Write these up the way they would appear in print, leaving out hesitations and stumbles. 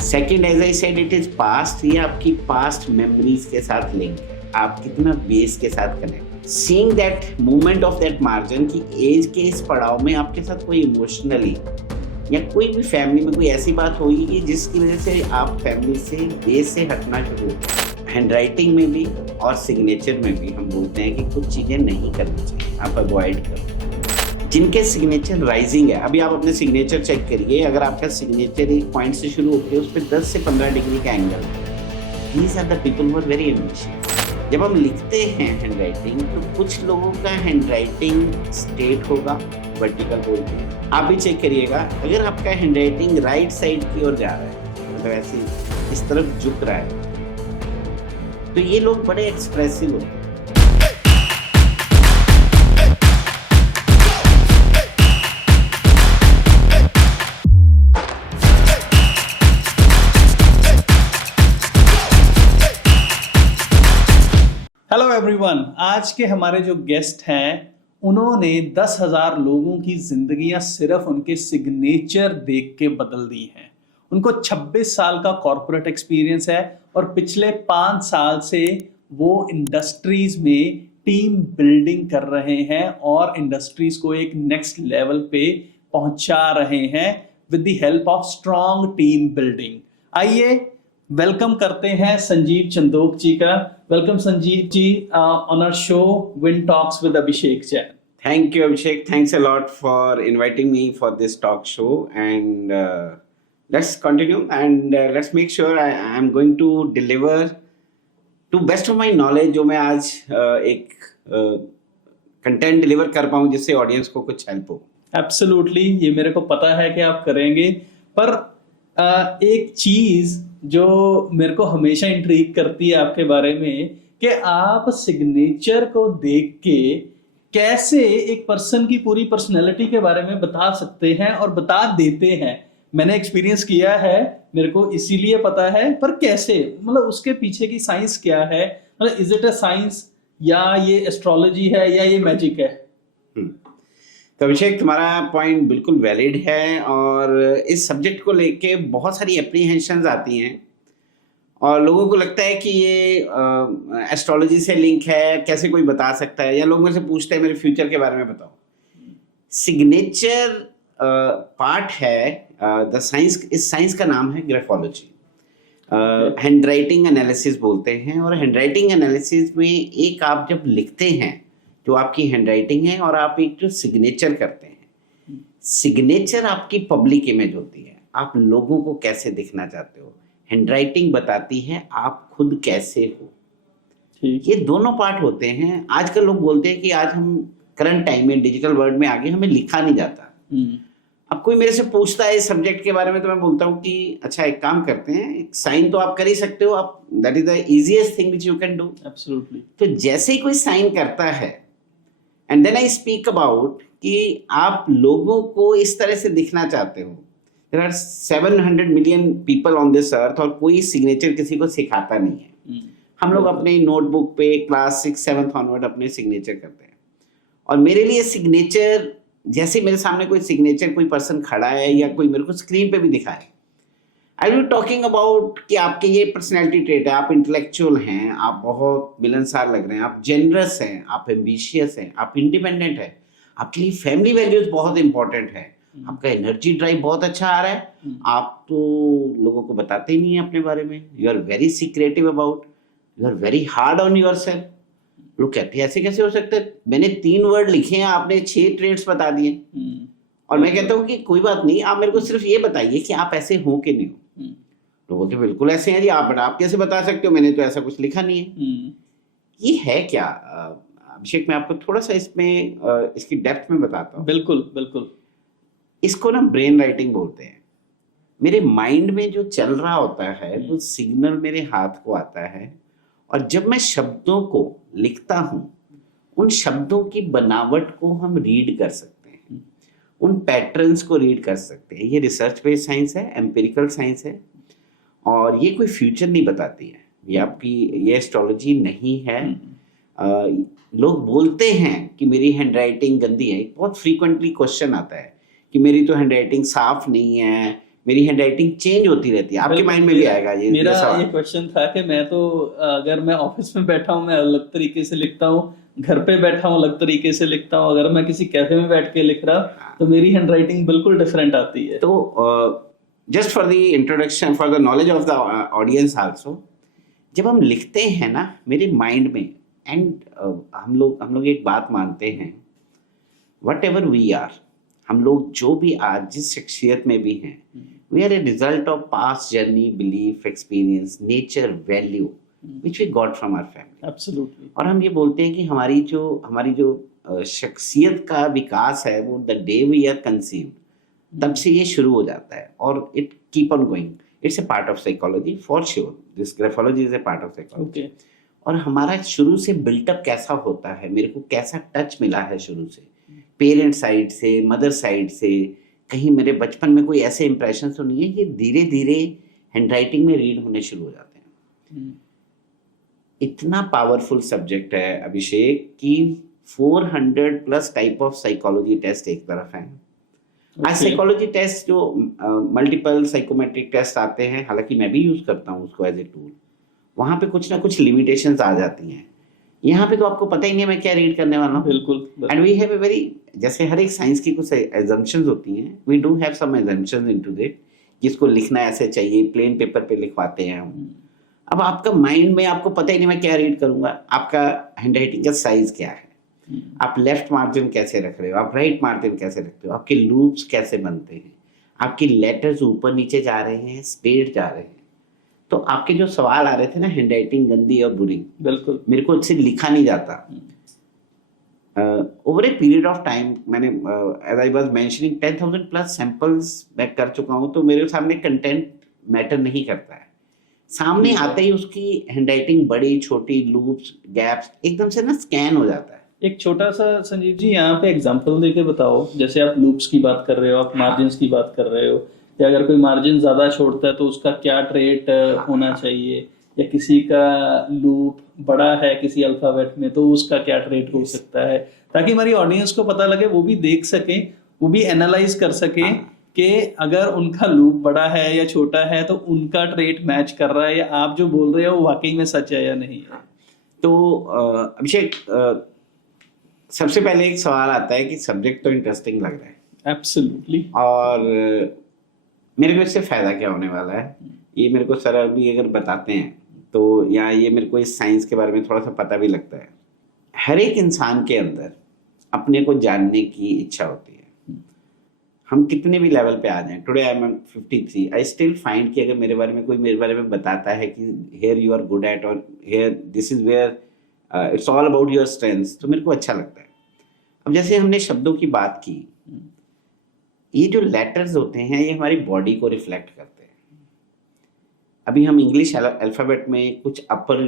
Second, as I said, it is past. ये आपकी past memories के साथ लिंक है, आप कितना बेस के साथ connect. Seeing that movement of that margin की एज के इस पड़ाव में आपके साथ कोई इमोशनली या कोई भी फैमिली में कोई ऐसी बात होगी कि जिसकी वजह से आप फैमिली से बेस से हटना शुरू हो। हैंड राइटिंग में भी और सिग्नेचर में भी हम बोलते हैं कि कुछ चीज़ें नहीं करनी चाहिए, आप अवॉइड करो। जिनके सिग्नेचर राइजिंग है, अभी आप अपने सिग्नेचर चेक करिए, अगर आपका सिग्नेचर एक पॉइंट से शुरू होकर उस पर 10 से 15 डिग्री का एंगल है, these are the people who are very ambitious. जब हम लिखते हैं हैंड राइटिंग तो कुछ लोगों का हैंड राइटिंग स्ट्रेट होगा, वर्टिकल बोलते हैं। आप भी चेक करिएगा, अगर आपका हैंड राइटिंग राइट साइड की ओर जा रहा है, मतलब ऐसे इस तरफ झुक रहा है, तो ये लोग बड़े एक्सप्रेसिव होते हैं। हेलो एवरीवन, आज के हमारे जो गेस्ट हैं उन्होंने 10,000 लोगों की जिंदगियां सिर्फ उनके सिग्नेचर देख के बदल दी हैं। उनको 26 साल का कॉर्पोरेट एक्सपीरियंस है और पिछले 5 साल से वो इंडस्ट्रीज में टीम बिल्डिंग कर रहे हैं और इंडस्ट्रीज को एक नेक्स्ट लेवल पे पहुंचा रहे हैं with the help of strong team building. आइए वेलकम करते हैं संजीव चंदोक जी का। Welcome Sanjeev ji on our show win talks with Abhishek Jain. Thank you, Abhishek. Thanks a lot for inviting me for this talk show. And let's continue and let's make sure I'm going to deliver to best of my knowledge जो मैं आज एक content deliver कर पाऊँ जिससे audience को कुछ help हो। एब्सोल्युटली, ये मेरे को पता है कि आप करेंगे, पर एक चीज जो मेरे को हमेशा इंट्रीग करती है आपके बारे में कि आप सिग्नेचर को देख के कैसे एक पर्सन की पूरी पर्सनैलिटी के बारे में बता सकते हैं और बता देते हैं। मैंने एक्सपीरियंस किया है, मेरे को इसीलिए पता है, पर कैसे, मतलब उसके पीछे की साइंस क्या है, मतलब इज इट अ साइंस या ये एस्ट्रोलॉजी है या ये मैजिक है? तो अभिषेक, तुम्हारा पॉइंट बिल्कुल वैलिड है और इस सब्जेक्ट को लेके बहुत सारी एप्रीहेंशंस आती हैं और लोगों को लगता है कि ये एस्ट्रोलॉजी से लिंक है, कैसे कोई बता सकता है, या लोग मुझसे पूछते हैं मेरे फ्यूचर के बारे में बताओ। सिग्नेचर पार्ट है द साइंस, इस साइंस का नाम है ग्राफोलॉजी। हैंड राइटिंग एनालिसिस बोलते हैं, और हैंड राइटिंग एनालिसिस में एक आप जब लिखते हैं जो आपकी हैंड राइटिंग है और आप एक जो सिग्नेचर करते हैं, सिग्नेचर आपकी पब्लिक इमेज होती है, आप लोगों को कैसे दिखना चाहते हो। हैंड राइटिंग बताती है आप खुद कैसे हो। ये दोनों पार्ट होते हैं। आजकल लोग बोलते हैं कि आज हम करंट टाइम में डिजिटल वर्ल्ड में आगे, हमें लिखा नहीं जाता। अब कोई मेरे से पूछता है इस सब्जेक्ट के बारे में तो मैं बोलता हूँ कि अच्छा एक काम करते हैं, एक साइन तो आप कर ही सकते हो, आप that is the easiest thing which you can do. Absolutely. तो जैसे ही कोई साइन करता है and then I speak about कि आप लोगों को इस तरह से दिखना चाहते हो। There are 700 million people on this earth और कोई सिग्नेचर किसी को सिखाता नहीं है। हम लोग अपने नोटबुक पे क्लास 6-7 ऑनवर्ड अपने सिग्नेचर करते हैं। और मेरे लिए सिग्नेचर, जैसे मेरे सामने कोई सिग्नेचर, कोई पर्सन खड़ा है या कोई मेरे को स्क्रीन पे भी दिखाए, आई विल टॉकिंग अबाउट कि आपके ये पर्सनैलिटी ट्रेट है, आप इंटेलेक्चुअल हैं, आप बहुत मिलनसार लग रहे हैं, आप जेनरस हैं, आप एम्बिशियस हैं, आप इंडिपेंडेंट हैं, आपके लिए फैमिली वैल्यूज बहुत इंपॉर्टेंट है, आपका एनर्जी ड्राइव बहुत अच्छा आ रहा है, आप तो लोगों को बताते ही नहीं है अपने बारे में, you are very secretive about, you are very hard on yourself. लोग कहते हैं ऐसे कैसे हो सकते हैं, मैंने 3 वर्ड लिखे हैं, आपने 6 ट्रेड्स बता दिए। और मैं कहता हूँ कि कोई बात नहीं, आप मेरे को सिर्फ ये बताइए कि आप ऐसे हो कि नहीं हो। तो बोलते बिल्कुल ऐसे हैं जी, आप कैसे बता सकते हो, मैंने तो ऐसा कुछ लिखा नहीं है। ये है क्या अभिषेक, मैं आपको थोड़ा सा इसमें इसकी डेप्थ में बताता हूँ। बिल्कुल बिल्कुल। इसको ना ब्रेन राइटिंग बोलते हैं। मेरे माइंड में जो चल रहा होता है वो सिग्नल मेरे हाथ को आता है, और जब मैं शब्दों को लिखता हूँ, उन शब्दों की बनावट को हम रीड कर सकते हैं, उन पैटर्न्स को रीड कर सकते हैं। ये रिसर्च बेस्ड साइंस है, एम्पिरिकल साइंस है, और ये कोई फ्यूचर नहीं बताती है, ये आपकी ये एस्ट्रोलॉजी नहीं है। लोग बोलते हैं कि मेरी हैंड राइटिंग गंदी है। बहुत फ्रीक्वेंटली क्वेश्चन आता है कि मेरी तो हैंड राइटिंग साफ नहीं है, मेरी हैंड राइटिंग चेंज होती रहती है। आपके बिल्कुल, माइंड में भी आएगा ये मेरा सवाल। ये क्वेश्चन था कि मैं तो अगर मैं ऑफिस में बैठा हूँ मैं अलग तरीके से लिखता हूँ, घर पे बैठा हूँ अलग तरीके से लिखता हूँ, अगर मैं किसी कैफे में बैठ के लिख रहा तो मेरी हैंड राइटिंग बिल्कुल डिफरेंट आती है। तो just for the introduction, for the knowledge of the audience also, जब हम लिखते हैं ना मेरे माइंड में, एंड हम लोग एक बात मानते हैं, वट एवर वी आर, हम लोग जो भी आज जिस शख्सियत में भी हैं, we are a result of past journey, belief, experience, nature, value which we got from our family. Absolutely. और हम ये बोलते हैं कि हमारी जो शख्सियत का विकास है वो the day we are conceived, तब से ये शुरू हो जाता है और it keep on going. It's a part of psychology for sure, this graphology is a part of psychology. Okay. और हमारा शुरू से बिल्टअप कैसा होता है, मेरे को कैसा टच मिला है शुरू से, पेरेंट साइड से, मदर साइड से, कहीं मेरे बचपन में कोई ऐसे इंप्रेशन तो नहीं है, ये धीरे धीरे हैंडराइटिंग में रीड होने शुरू हो जाते हैं। इतना पावरफुल सब्जेक्ट है अभिषेक कि 400 plus type of psychology test एक तरफ है। आज साइकोलॉजी टेस्ट जो मल्टीपल साइकोमेट्रिक टेस्ट आते हैं, हालांकि मैं भी यूज करता हूँ उसको एज ए टूल, वहां पे कुछ ना कुछ लिमिटेशंस आ जाती हैं। यहाँ पे तो आपको पता ही नहीं है मैं क्या रीड करने वाला हूँ। बिल्कुल। And we have a very, जैसे हर एक साइंस की कुछ एजम्पशंस होती हैं, we do have some assumptions into that, जिसको लिखना ऐसे चाहिए, प्लेन पेपर पे लिखवाते हैं हम। अब आपका माइंड में आपको पता ही नहीं मैं क्या रीड करूंगा, आपका हैंडराइटिंग का साइज क्या है, आप लेफ्ट मार्जिन कैसे रख रहे हो, आप राइट मार्जिन कैसे रखते हो, आपके लूप्स कैसे बनते हैं, आपके लेटर्स ऊपर नीचे जा रहे हैं, स्ट्रेट जा रहे हैं। तो आपके जो सवाल आ रहे थे ना, हैंडराइटिंग गंदी और बुरी, बिल्कुल मेरे को इससे लिखा नहीं जाता। Over a period of time मैंने as I was mentioning 10,000 plus samples मैं कर चुका हूँ, तो मेरे सामने कंटेंट मैटर नहीं करता है। सामने आते ही उसकी हैंडराइटिंग बड़ी छोटी, लूप्स, गैप्स एकदम से ना स्कैन हो जाता है। एक छोटा सा संजीव जी यहाँ पे एग्जांपल देके बताओ, जैसे आप लूप्स की बात कर रहे हो, आप मार्जिन्स की बात कर रहे हो, या अगर कोई मार्जिन ज्यादा छोड़ता है तो उसका क्या ट्रेट होना चाहिए, या किसी का लूप बड़ा है किसी अल्फाबेट में तो उसका क्या ट्रेट हो सकता है, ताकि हमारी ऑडियंस को पता लगे, वो भी देख सके, वो भी एनालाइज कर सके कि अगर उनका लूप बड़ा है या छोटा है तो उनका ट्रेट मैच कर रहा है या आप जो बोल रहे हो वो वाकई में सच है या नहीं है। तो अभिषेक, सबसे पहले एक सवाल आता है कि सब्जेक्ट तो इंटरेस्टिंग लग रहा है, एब्सोल्युटली, और मेरे को इससे फायदा क्या होने वाला है, ये मेरे को सर अभी अगर बताते हैं तो, या ये मेरे को इस साइंस के बारे में थोड़ा सा पता भी लगता है। हर एक इंसान के अंदर अपने को जानने की इच्छा होती है, हम कितने भी लेवल पे आ जाएं। Today I am 53, I still find कि अगर मेरे बारे में कोई मेरे बारे में बताता है कि here you are good at, और here this is where it's all about your strengths, तो मेरे को अच्छा लगता है। अब जैसे हमने शब्दों की बात की, ये जो लेटर्स होते हैं ये हमारी बॉडी को रिफ्लेक्ट करते हैं। अभी हम इंग्लिश अल्फाबेट में कुछ अपर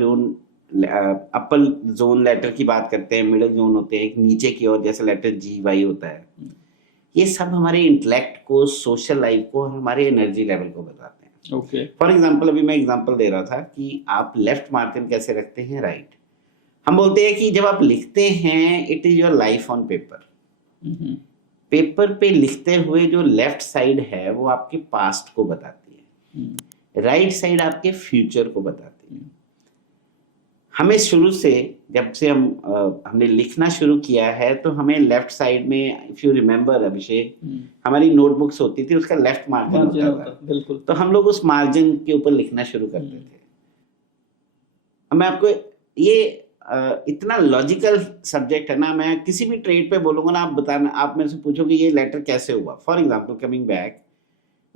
जोन लेटर की बात करते हैं, मिडिल जोन होते हैं, एक नीचे की ओर जैसे लेटर GY होता है। ये सब हमारे इंटेलेक्ट को, सोशल लाइफ को और हमारे एनर्जी लेवल को बताते हैं। ओके, फॉर एग्जांपल अभी मैं एग्जांपल दे रहा था कि आप लेफ्ट मार्जिन कैसे रखते हैं, राइट। हम बोलते हैं कि जब आप लिखते हैं, it is your life on paper. Paper पे लिखते हुए जो लेफ्ट साइड है वो आपके पास्ट को बताती है, राइट साइड आपके फ्यूचर को बताती है। हमें शुरू से, जब से हमने लिखना शुरू किया है, तो हमें लेफ्ट साइड में, इफ यू रिमेम्बर अभिषेक, हमारी नोटबुक्स होती थी, उसका लेफ्ट मार्जिन होता था। बिल्कुल। तो हम लोग उस मार्जिन के ऊपर लिखना शुरू करते थे। अब मैं आपको ये इतना लॉजिकल सब्जेक्ट है ना, मैं किसी भी ट्रेड पे बोलूंगा ना, आप बताना, आप मेरे से पूछोगे ये लेटर कैसे हुआ। For example, coming back,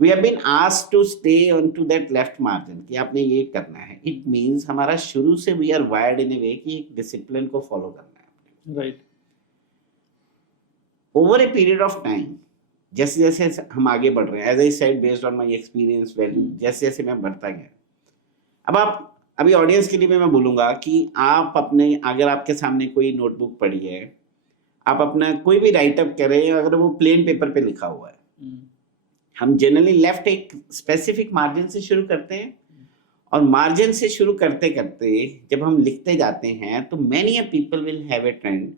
we have been asked to stay on to that left margin, कि आपने ये करना है। इट मींस हमारा शुरू से we are wired in a way कि एक डिसिप्लिन को फॉलो करना है, right. Over a period of time, जैसे जैसे हम आगे बढ़ रहे हैं, as I said, based on my experience, value, जैसे जैसे मैं बढ़ता गया। अब आप, अभी ऑडियंस के लिए मैं बोलूंगा कि आप अपने, अगर आपके सामने कोई नोटबुक पड़ी है, आप अपना कोई भी राइटअप कर रहे हैं, अगर वो प्लेन पेपर पे लिखा हुआ है, हम जनरली लेफ्ट एक स्पेसिफिक मार्जिन से शुरू करते हैं, और मार्जिन से शुरू करते करते जब हम लिखते जाते हैं तो many people will have a trend.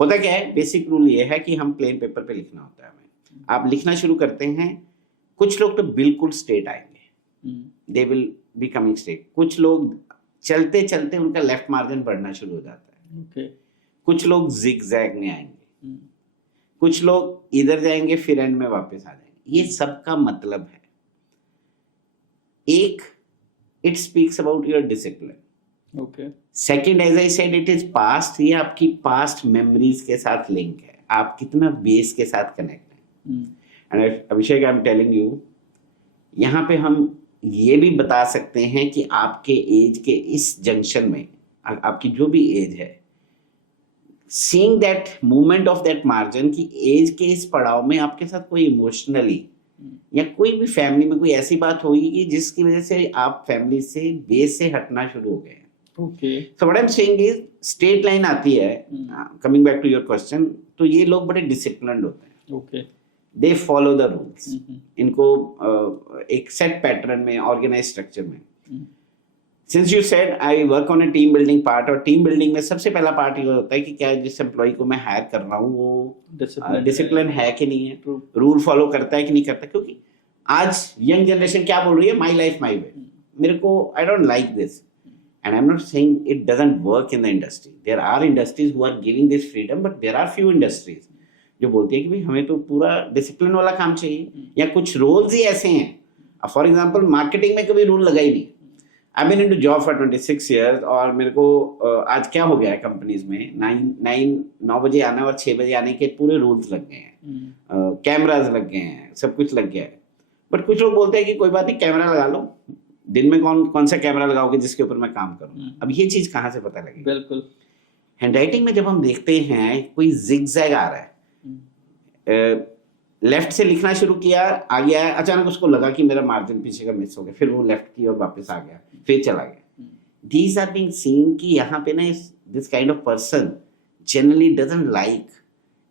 होता क्या है, बेसिक रूल ये है कि हम प्लेन पेपर पे लिखना होता है हमें। आप लिखना शुरू करते हैं, कुछ लोग तो बिल्कुल स्ट्रेट आएंगे, they will be coming straight. कुछ लोग चलते चलते उनका लेफ्ट मार्जिन बढ़ना शुरू हो जाता है। ओके। कुछ लोग जिग जैग में आएंगे, कुछ लोग इधर जाएंगे फिर एंड में वापस आ जाएंगे। ये सबका मतलब है, एक, it speaks about your discipline. Okay. Second, as I said, it is past, ये आपकी पास्ट मेमोरीज के साथ लिंक है, आप कितना बेस के साथ कनेक्ट हैं। And Abhishek, I am telling you, यहाँ पे हम ये भी बता सकते हैं कि आपके एज के इस जंक्शन में, आपकी जो भी एज है, seeing that movement of that margin, की एज के इस पड़ाव में आपके साथ कोई इमोशनली या कोई भी फैमिली में कोई ऐसी बात होगी कि जिसकी वजह से आप फैमिली से बेस से हटना शुरू हो गए। Okay. So what I am saying is, straight line आती है, coming back to your question, तो ये लोग बड़े डिसिप्लिन्ड होते हैं। Okay. They follow the rules, इनको एक सेट पैटर्न में, ऑर्गेनाइज स्ट्रक्चर में। Since you said I work on a team building part, और टीम बिल्डिंग में सबसे पहला पार्ट ये होता है कि क्या जिस एम्प्लॉय को मैं हायर कर रहा हूँ वो डिसिप्लिन है कि नहीं है, रूल फॉलो करता है कि नहीं करता। क्योंकि आज यंग जनरेशन क्या बोल रही है, माई लाइफ माई वे, मेरे को I don't like this, and I am not saying it doesn't work in the industry. There are industries who are giving this freedom, but there are few industries जो बोलती है कि भाई हमें तो पूरा डिसिप्लिन वाला काम चाहिए, या कुछ रोल्स ही ऐसे हैं। फॉर एग्जांपल मार्केटिंग में कभी रूल लगा ही नहीं। I been into job for 26 years, और मेरे को आज क्या हो गया है कंपनीज में, 9 बजे आना और 6 बजे आने के पूरे रूल्स लग गए हैं, कैमराज लग गए हैं, सब कुछ लग गया है। बट कुछ लोग बोलते हैं कि कोई बात नहीं, कैमरा लगा लो, दिन में कौन सा कैमरा लगाओगे जिसके ऊपर मैं काम करूँ। अब ये चीज कहाँ से पता लगी? बिल्कुल। हैंडराइटिंग में जब हम देखते हैं कोई जिगजैग आ रहा है, लेफ्ट से लिखना शुरू किया, आ गया है, अचानक उसको लगा कि मेरा मार्जिन पीछे का मिस हो गया, फिर वो लेफ्ट की और वापस आ गया, फिर चला गया। दीज आर बीइंग सीन कि यहाँ पे ना this kind of person generally doesn't like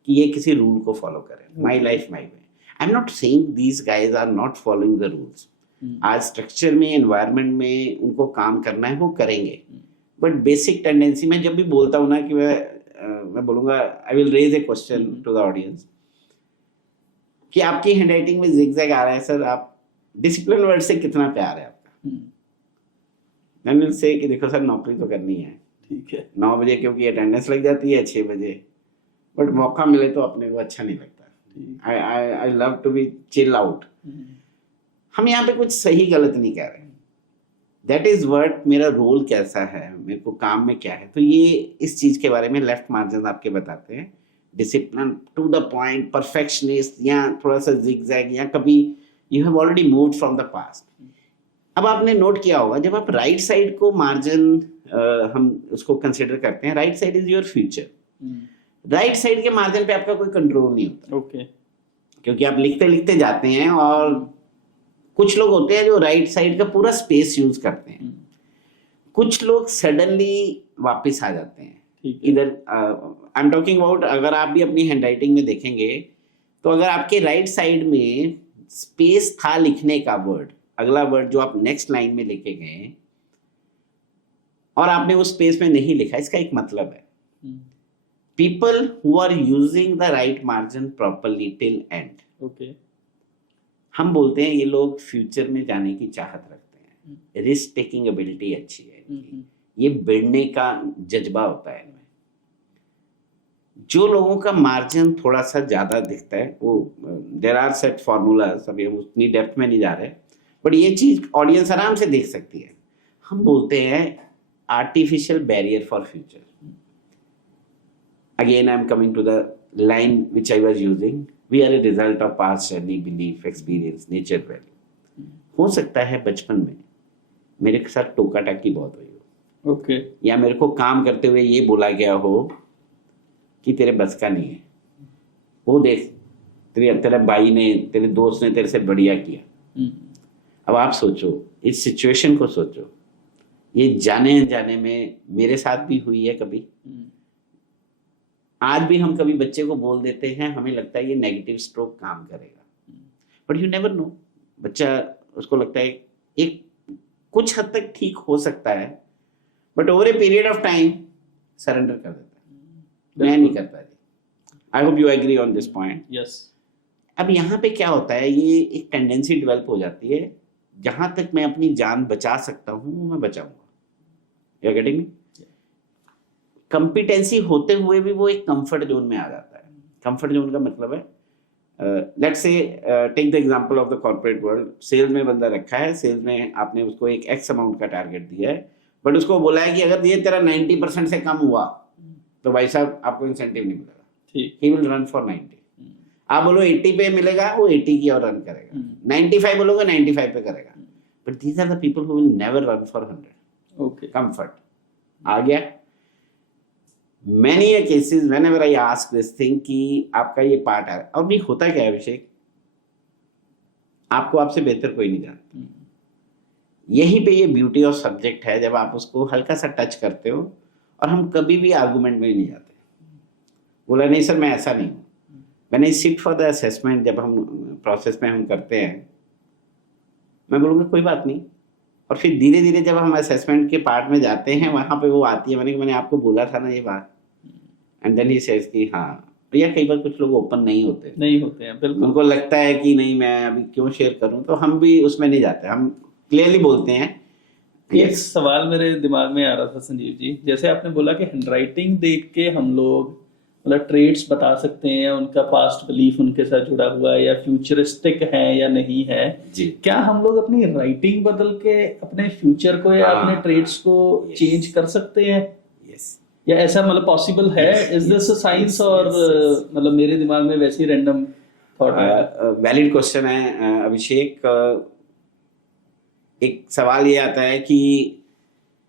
कि ये किसी रूल को फॉलो करे। My life my way. I am not saying these guys are not following the rules. आज स्ट्रक्चर में, एनवायरनमेंट में उनको काम करना है, वो करेंगे। बट बेसिक टेंडेंसी, मैं जब भी बोलता हूँ ना कि मैं बोलूँगा, I will raise a question to the audience कि आपकी हैंडराइटिंग में जिगजैग आ रहा है सर, आप डिसिप्लिन वर्ड से कितना प्यार है आपका? मैं विल से कि देखो सर, नौकरी तो करनी है, ठीक है, 9 बजे क्योंकि अटेंडेंस लग जाती है, 6 बजे, बट मौका मिले तो अपने को अच्छा नहीं लगता। I love to be chill out. हम यहाँ पे कुछ सही गलत नहीं कह रहे, दैट इज वर्ट, मेरा रोल कैसा है, मेरे को काम में क्या है। तो ये इस चीज के बारे में लेफ्ट मार्जिन आपके बताते हैं, discipline to the point, perfectionist, या थोड़ा सा जिगजैग, या कभी you have already moved from the past. अब आपने नोट किया होगा, जब आप राइट साइड को मार्जिन हम उसको कंसिडर करते हैं, right side is your future. Right side के मार्जिन पे आपका कोई कंट्रोल नहीं होता। ओके। क्योंकि आप लिखते लिखते जाते हैं, और कुछ लोग होते हैं जो राइट साइड का पूरा स्पेस यूज करते हैं, कुछ लोग सडनली वापस आ जाते हैं इधर। आई एम टॉकिंग अबाउट, अगर आप भी अपनी हैंडराइटिंग में देखेंगे तो अगर आपके राइट साइड में स्पेस था लिखने का वर्ड, अगला वर्ड जो आप नेक्स्ट लाइन में लेके गए और आपने उस स्पेस में नहीं लिखा, इसका एक मतलब है people who are using the right margin properly till end, okay, हम बोलते हैं ये लोग फ्यूचर में जाने की चाहत रखते हैं, रिस्क टेकिंग एबिलिटी अच्छी है इनकी, ये बढ़ने का जज्बा होता है इनमें। जो लोगों का मार्जिन थोड़ा सा ज्यादा दिखता है, वो देयर आर सेट फॉर्मूलाज, अभी हम उतनी डेप्थ में नहीं जा रहे, बट ये चीज ऑडियंस आराम से देख सकती है। हम बोलते हैं artificial barrier for future. Again I am coming to the line which I was using, we are a result of past journey, belief, experience, nature value. हो सकता है बचपन में मेरे साथ टोका टाकी बहुत हुई हो, ओके, या मेरे को काम करते हुए ये बोला गया हो कि तेरे बस का नहीं है, वो देख तेरे भाई ने, तेरे दोस्त ने तेरे से बढ़िया किया। अब आप सोचो, इस सिचुएशन को सोचो, ये जाने अनजाने में मेरे साथ भी हुई है कभी। आज भी हम कभी बच्चे को बोल देते हैं, हमें लगता है ये नेगेटिव स्ट्रोक काम करेगा, बट यू नेवर नो। बच्चा, उसको लगता है एक कुछ हद तक ठीक हो सकता है, but over a period of time surrender कर देता है, मैं नहीं करता जी। I hope you agree on this point. Yes. अब यहाँ पे क्या होता है, ये एक टेंडेंसी डेवलप हो जाती है, जहां तक मैं अपनी जान बचा सकता हूँ मैं बचाऊंगा। You are getting me? Competency होते हुए भी वो एक कंफर्ट जोन में आ जाता है। कंफर्ट जोन का मतलब है, let's say take the example of the corporate world. Sales में बंदा रखा है, सेल्स में आपने उसको एक एक्स अमाउंट का टारगेट दिया है, बट उसको बोला है कि अगर ये तेरा 90% से कम हुआ तो भाई साहब आपको इंसेंटिव नहीं मिलेगा, ही विल रन फॉर 90। आप बोलो 80 पे मिलेगा, वो 80 की और रन करेगा। 95 बोलोगे 95 पे करेगा। But these are the people who will never run for 100। Okay, comfort आ गया। Many cases whenever I ask this thing कि आपका ये पार्ट है, और भी होता क्या है अभिषेक, आपको आपसे बेहतर कोई नहीं जानता। यहीं पे ये ब्यूटी ऑफ सब्जेक्ट है, जब आप उसको हल्का सा टच करते हो, और हम कभी भी आर्गुमेंट में नहीं जाते। बोला नहीं सर मैं ऐसा नहीं हूँ। When I sit for the assessment, जब हम प्रोसेस में हम करते हैं, मैं बोलूँगा कोई बात नहीं, और फिर धीरे धीरे जब हम असेसमेंट के पार्ट में जाते हैं, वहाँ पे वो आती है, मैंने आपको बोला था ना ये बात, एंड देन ही सेज कि हाँ भैया। कई बार कुछ लोग ओपन नहीं होते हैं, बिल्कुल। उनको लगता है कि नहीं मैं अभी क्यों शेयर करूं, तो हम भी उसमें नहीं जाते, हम क्लियरली बोलते हैं। एक सवाल मेरे दिमाग में आ रहा था संजीव जी, जैसे आपने बोला कि हैंडराइटिंग देख के हम लोग मतलब ट्रेड्स बता सकते हैं, उनका पास्ट बिलीफ उनके साथ जुड़ा हुआ है या फ्यूचरिस्टिक है या नहीं है जी। क्या हम लोग अपनी राइटिंग बदल के अपने फ्यूचर को या अपने ट्रेड्स को चेंज कर सकते हैं? या ऐसा मतलब पॉसिबल है? इज दिस अ साइंस और मतलब मेरे दिमाग में वैसे ही रैंडम थॉट है? वैलिड क्वेश्चन है अभिषेक। एक सवाल ये आता है कि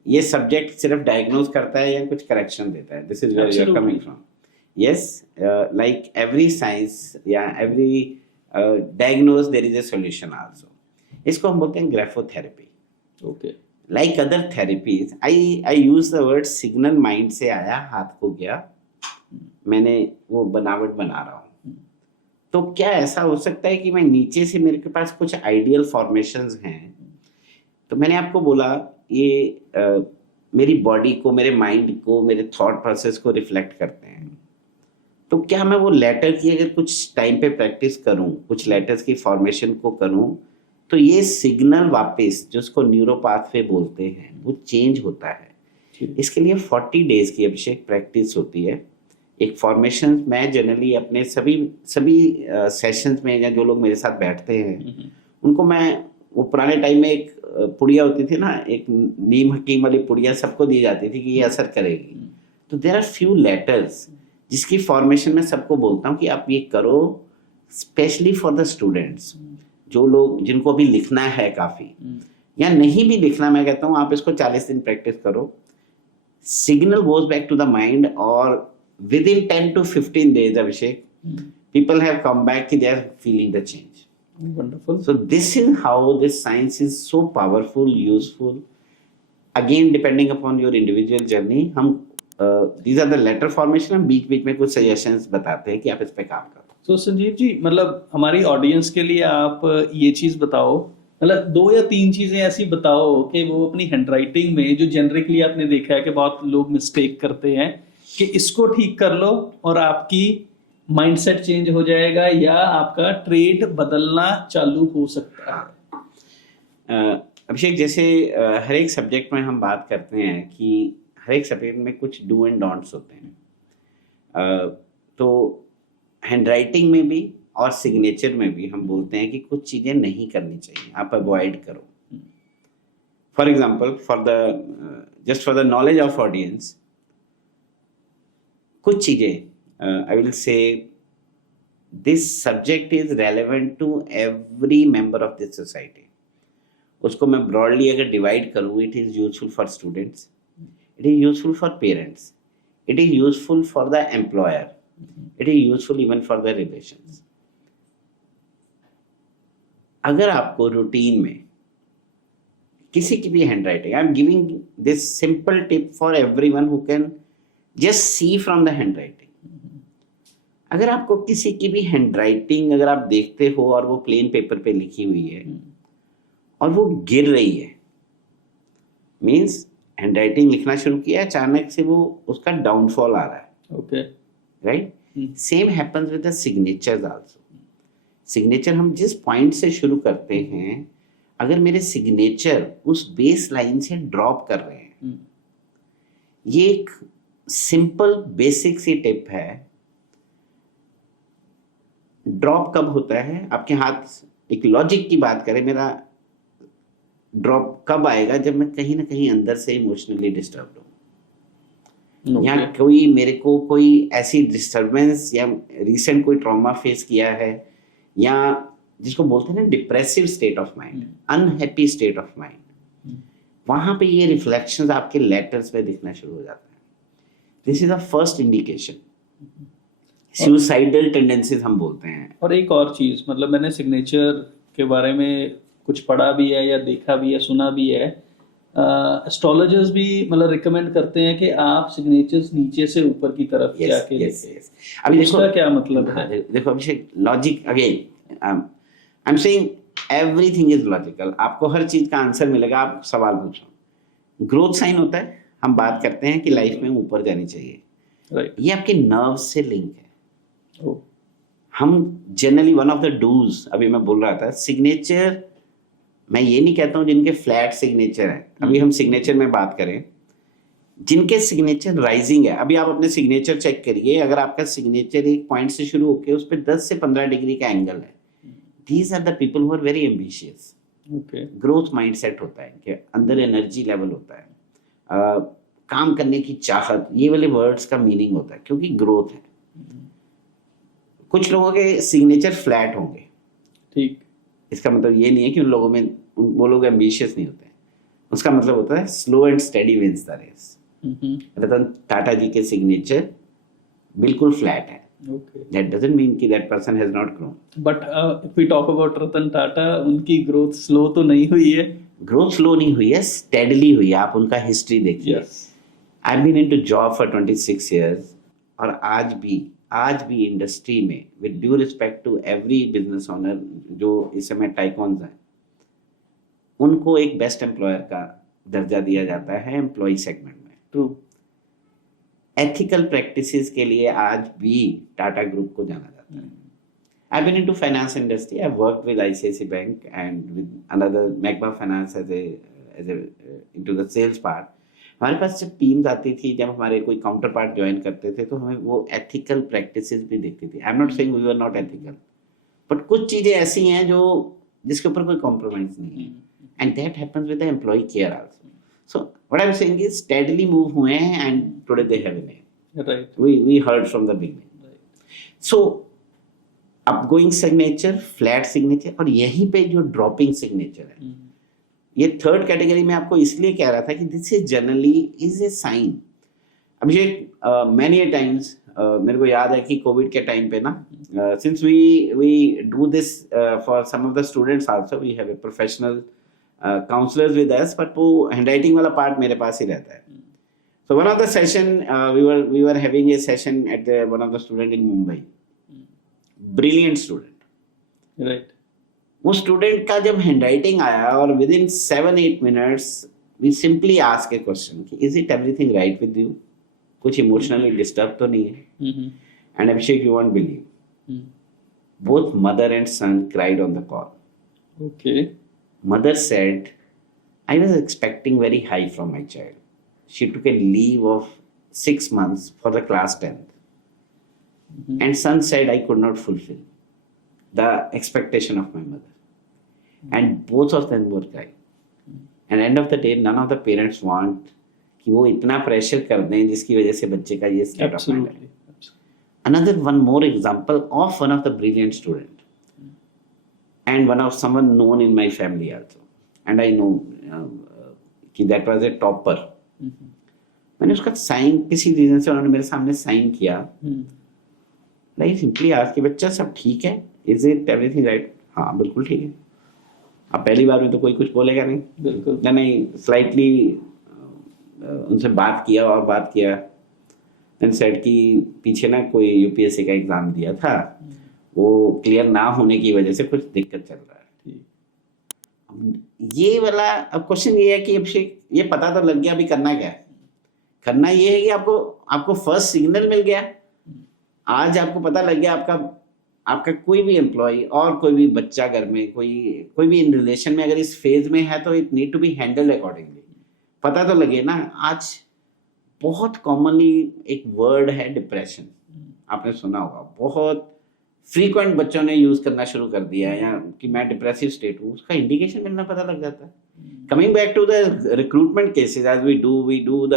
ये सब्जेक्ट सिर्फ डायग्नोज करता है या कुछ करेक्शन देता है? This is where you are coming from. Yes, like every science या every diagnose there is a solution also. इसको हम बोलते हैं graphotherapy. Okay, like other therapies, I use the word signal. Mind से आया, हाथ को गया, मैंने वो बनावट बना रहा हूँ। तो क्या ऐसा हो सकता है कि मैं नीचे से, मेरे के पास कुछ आइडियल फॉर्मेशंस हैं, तो मैंने आपको बोला ये मेरी बॉडी को, मेरे माइंड को, मेरे थॉट प्रोसेस को रिफ्लेक्ट करते हैं। तो क्या मैं वो लेटर की अगर कुछ टाइम पे प्रैक्टिस करूं, कुछ लेटर्स की फॉर्मेशन को करूं, तो ये सिग्नल वापस, जो उसको न्यूरो पाथवे बोलते हैं, वो चेंज होता है। इसके लिए 40 डेज की अभिषेक प्रैक्टिस होती है। एक फॉर्मेशन मैं जनरली अपने सभी सेशंस में, या जो लोग मेरे साथ बैठते हैं उनको मैं, वो पुराने टाइम में एक पुड़िया होती थी ना, एक नीम हकीम वाली पुड़िया सबको दी जाती थी कि ये असर करेगी। तो देयर आर फ्यू लेटर्स जिसकी फॉर्मेशन में सबको बोलता हूँ कि आप ये करो, स्पेशली फॉर द स्टूडेंट्स, जो लोग जिनको अभी लिखना है काफी, या नहीं भी लिखना, मैं कहता हूँ आप इसको 40 दिन प्रैक्टिस करो। Signal goes back to the mind, और within 10 to 15 days Abhishek, people have come back कि they are feeling the change. Wonderful. So this is how this science is so powerful, useful. Again, depending upon your individual journey, हम these are the letter formation, हम बीच में कुछ suggestions बताते हैं कि आप इस पे काम करो। तो संजीव जी, मतलब हमारी ऑडियंस के लिए आप ये चीज बताओ, मतलब 2 या 3 चीजें ऐसी बताओ कि वो अपनी हैंडराइटिंग में, जो जेनरिकली आपने देखा है कि बहुत लोग मिस्टेक करते हैं, कि इसको ठीक कर लो और आपकी माइंडसेट चेंज हो जाएगा या आपका ट्रेड बदलना चालू हो सकता है। अभिषेक, जैसे हर एक सब्जेक्ट में हम बात करते हैं कि हर एक सब्जेक्ट में कुछ डू एंड डोंट्स होते हैं। तो हैंडराइटिंग में भी और सिग्नेचर में भी हम बोलते हैं कि कुछ चीज़ें नहीं करनी चाहिए, आप अवॉइड करो। For example, just for the knowledge of audience, कुछ चीज़ें I will say this subject is relevant to every member of this society. उसको मैं broadly अगर divide करूँ, it is useful for students, it is useful for parents, it is useful for the employer, it is useful even for the relations. अगर आपको routine में किसी की भी handwriting, I am giving this simple tip for everyone who can just see from the handwriting. अगर आपको किसी की भी हैंडराइटिंग अगर आप देखते हो और वो प्लेन पेपर पे लिखी हुई है और वो गिर रही है, मीन्स हैंडराइटिंग लिखना शुरू किया, अचानक से वो उसका डाउनफॉल आ रहा है। Okay, right? Same happens with the signatures also. Signature हम जिस पॉइंट से शुरू करते हैं, अगर मेरे सिग्नेचर उस बेस लाइन से ड्रॉप कर रहे हैं, ये एक सिंपल बेसिक सी टिप है। ड्रॉप कब होता है आपके हाथ, एक लॉजिक की बात करें, मेरा ड्रॉप कब आएगा? जब मैं कहीं ना कहीं अंदर से इमोशनली डिस्टर्ब हूँ, या कोई मेरे को कोई ऐसी डिस्टरबेंस या रिसेंट कोई ट्रॉमा फेस किया है, या जिसको बोलते हैं ना depressive state of mind, unhappy state of mind, वहां पे ये रिफ्लेक्शंस आपके लेटर्स पे दिखना शुरू हो जाता है। This is the first indication. Suicidal tendencies हम बोलते हैं। और एक और चीज, मतलब मैंने सिग्नेचर के बारे में कुछ पढ़ा भी है या देखा भी है, सुना भी है, एस्ट्रोलॉजर्स भी मतलब रिकमेंड करते हैं कि आप सिग्नेचर्स नीचे से ऊपर की तरफ जाके लिखें। अभी देखो इसका क्या मतलब है? देखो Abhishek, logic again, I am saying everything is logical. आपको हर चीज का आंसर मिलेगा, आप सवाल पूछो। ग्रोथ साइन होता है, हम बात करते हैं कि लाइफ में ऊपर जानी चाहिए, राइट। ये आपके नर्व से लिंक है। हम generally one of the dos, अभी मैं बोल रहा था सिग्नेचर, मैं ये नहीं कहता हूं जिनके फ्लैट सिग्नेचर है, अभी हम सिग्नेचर में बात करें, जिनके सिग्नेचर राइजिंग है। अभी आप अपने सिग्नेचर चेक करिए, अगर आपका सिग्नेचर एक पॉइंट से शुरू होकर उस पर 10 से 15 डिग्री का एंगल है, these are the people who are very ambitious. Growth mindset होता है कि अंदर एनर्जी लेवल होता है, काम करने की चाहत, ये वाले वर्ड्स का मीनिंग होता है, क्योंकि ग्रोथ है। कुछ लोगों के सिग्नेचर फ्लैट होंगे, ठीक, इसका मतलब ये नहीं है कि उन लोगों में वो लोग एम्बिशियस नहीं होते, उसका मतलब होता है slow and steady wins the race. Ratan Tata ji के सिग्नेचर बिल्कुल फ्लैट है, दैट डजंट मीन कि that person has not grown. But if we talk about Ratan Tata, उनकी ग्रोथ स्लो तो नहीं हुई है? ग्रोथ स्लो नहीं हुई है, स्टेडली हुई है। आप उनका हिस्ट्री देखिए। I have been into job for 26 years, और आज भी इंडस्ट्री में, with due respect to every business owner जो इस समय टाइकॉन्स हैं, उनको एक बेस्ट एम्प्लॉयर का दर्जा दिया जाता है एम्प्लॉय सेगमेंट में। ट्रू। एथिकल प्रैक्टिसेस के लिए आज भी टाटा ग्रुप को जाना जाता है। I been into finance industry, I worked with ICIC bank and with another Magma finance as a into the sales part. हमारे पास जब टीम्स आती थी, जब हमारे कोई काउंटर पार्ट ज्वाइन करते थे, तो हमें वो एथिकल प्रैक्टिसेस भी देखती थी। I am not saying we were not ethical, but कुछ चीजें ऐसी हैं जो जिसके ऊपर कोई कॉम्प्रोमाइज नहीं है, and that happens with the employee care also. So what I am saying is steadily move हुए हैं, and today they have a name, right. We heard from the beginning. So upgoing signature, flat signature, और यहीं पे जो dropping signature है, ये third category में आपको इसलिए कह रहा था कि this is generally is a sign. Abhishek, many times मेरे को याद है कि कोविड के टाइम पे no, since we do this for some of the students also, we have a professional counsellors with us, but वो हैंडराइटिंग वाला पार्ट मेरे पास ही रहता है। So one of the session, we were having a session at the one of the student in Mumbai, brilliant student, right. वो student का जब हैंडराइटिंग आया, और within 7-8 minutes we simply ask a question कि is it everything right with you, कुछ emotionally disturb तो नहीं है? And Abhishek, you won't believe, both mother and son cried on the call. Okay. Mother said, I was expecting very high from my child, she took a leave of 6 months for the class 10th, and son said I could not fulfill the expectation of my mother, and both of them were crying, and end of the day none of the parents want कि वो इतना pressure कर दें जिसकी वजह से बच्चे का ये स्टेट ऑफ माइंड है। Another one more example of one of the brilliant student, and one of someone known in my family also, and I know कि that was a topper. मैंने उसका साइन, किसी रीजन से उन्होंने मेरे सामने sign किया, लाइक सिंपली आज कि बच्चा सब ठीक है, इज इट एवरीथिंग राइट? हाँ बिल्कुल ठीक है। अब पहली बार में तो कोई कुछ बोलेगा नहीं, बिल्कुल नहीं। स्लाइटली उनसे बात किया, देन सेड कि पीछे ना कोई यूपीएससी का एग्जाम दिया था, वो क्लियर ना होने की वजह से कुछ दिक्कत चल रहा है। ये वाला अब क्वेश्चन ये है कि अभिषेक, ये पता तो लग गया, अभी करना क्या है? करना ये है कि आपको फर्स्ट सिग्नल मिल गया, आज आपको पता लग गया, आपका कोई भी एम्प्लॉय और कोई भी बच्चा घर में, कोई भी इन रिलेशन में अगर इस फेज में है तो it need to be handled accordingly. पता तो लगे ना। आज बहुत कॉमनली एक वर्ड है डिप्रेशन, आपने सुना होगा, बहुत फ्रीक्वेंट बच्चों ने यूज करना शुरू कर दिया है, या कि मैं डिप्रेसिव स्टेट हूँ, उसका इंडिकेशन मिलना पता लग जाता है। Coming back to the recruitment cases, as we do the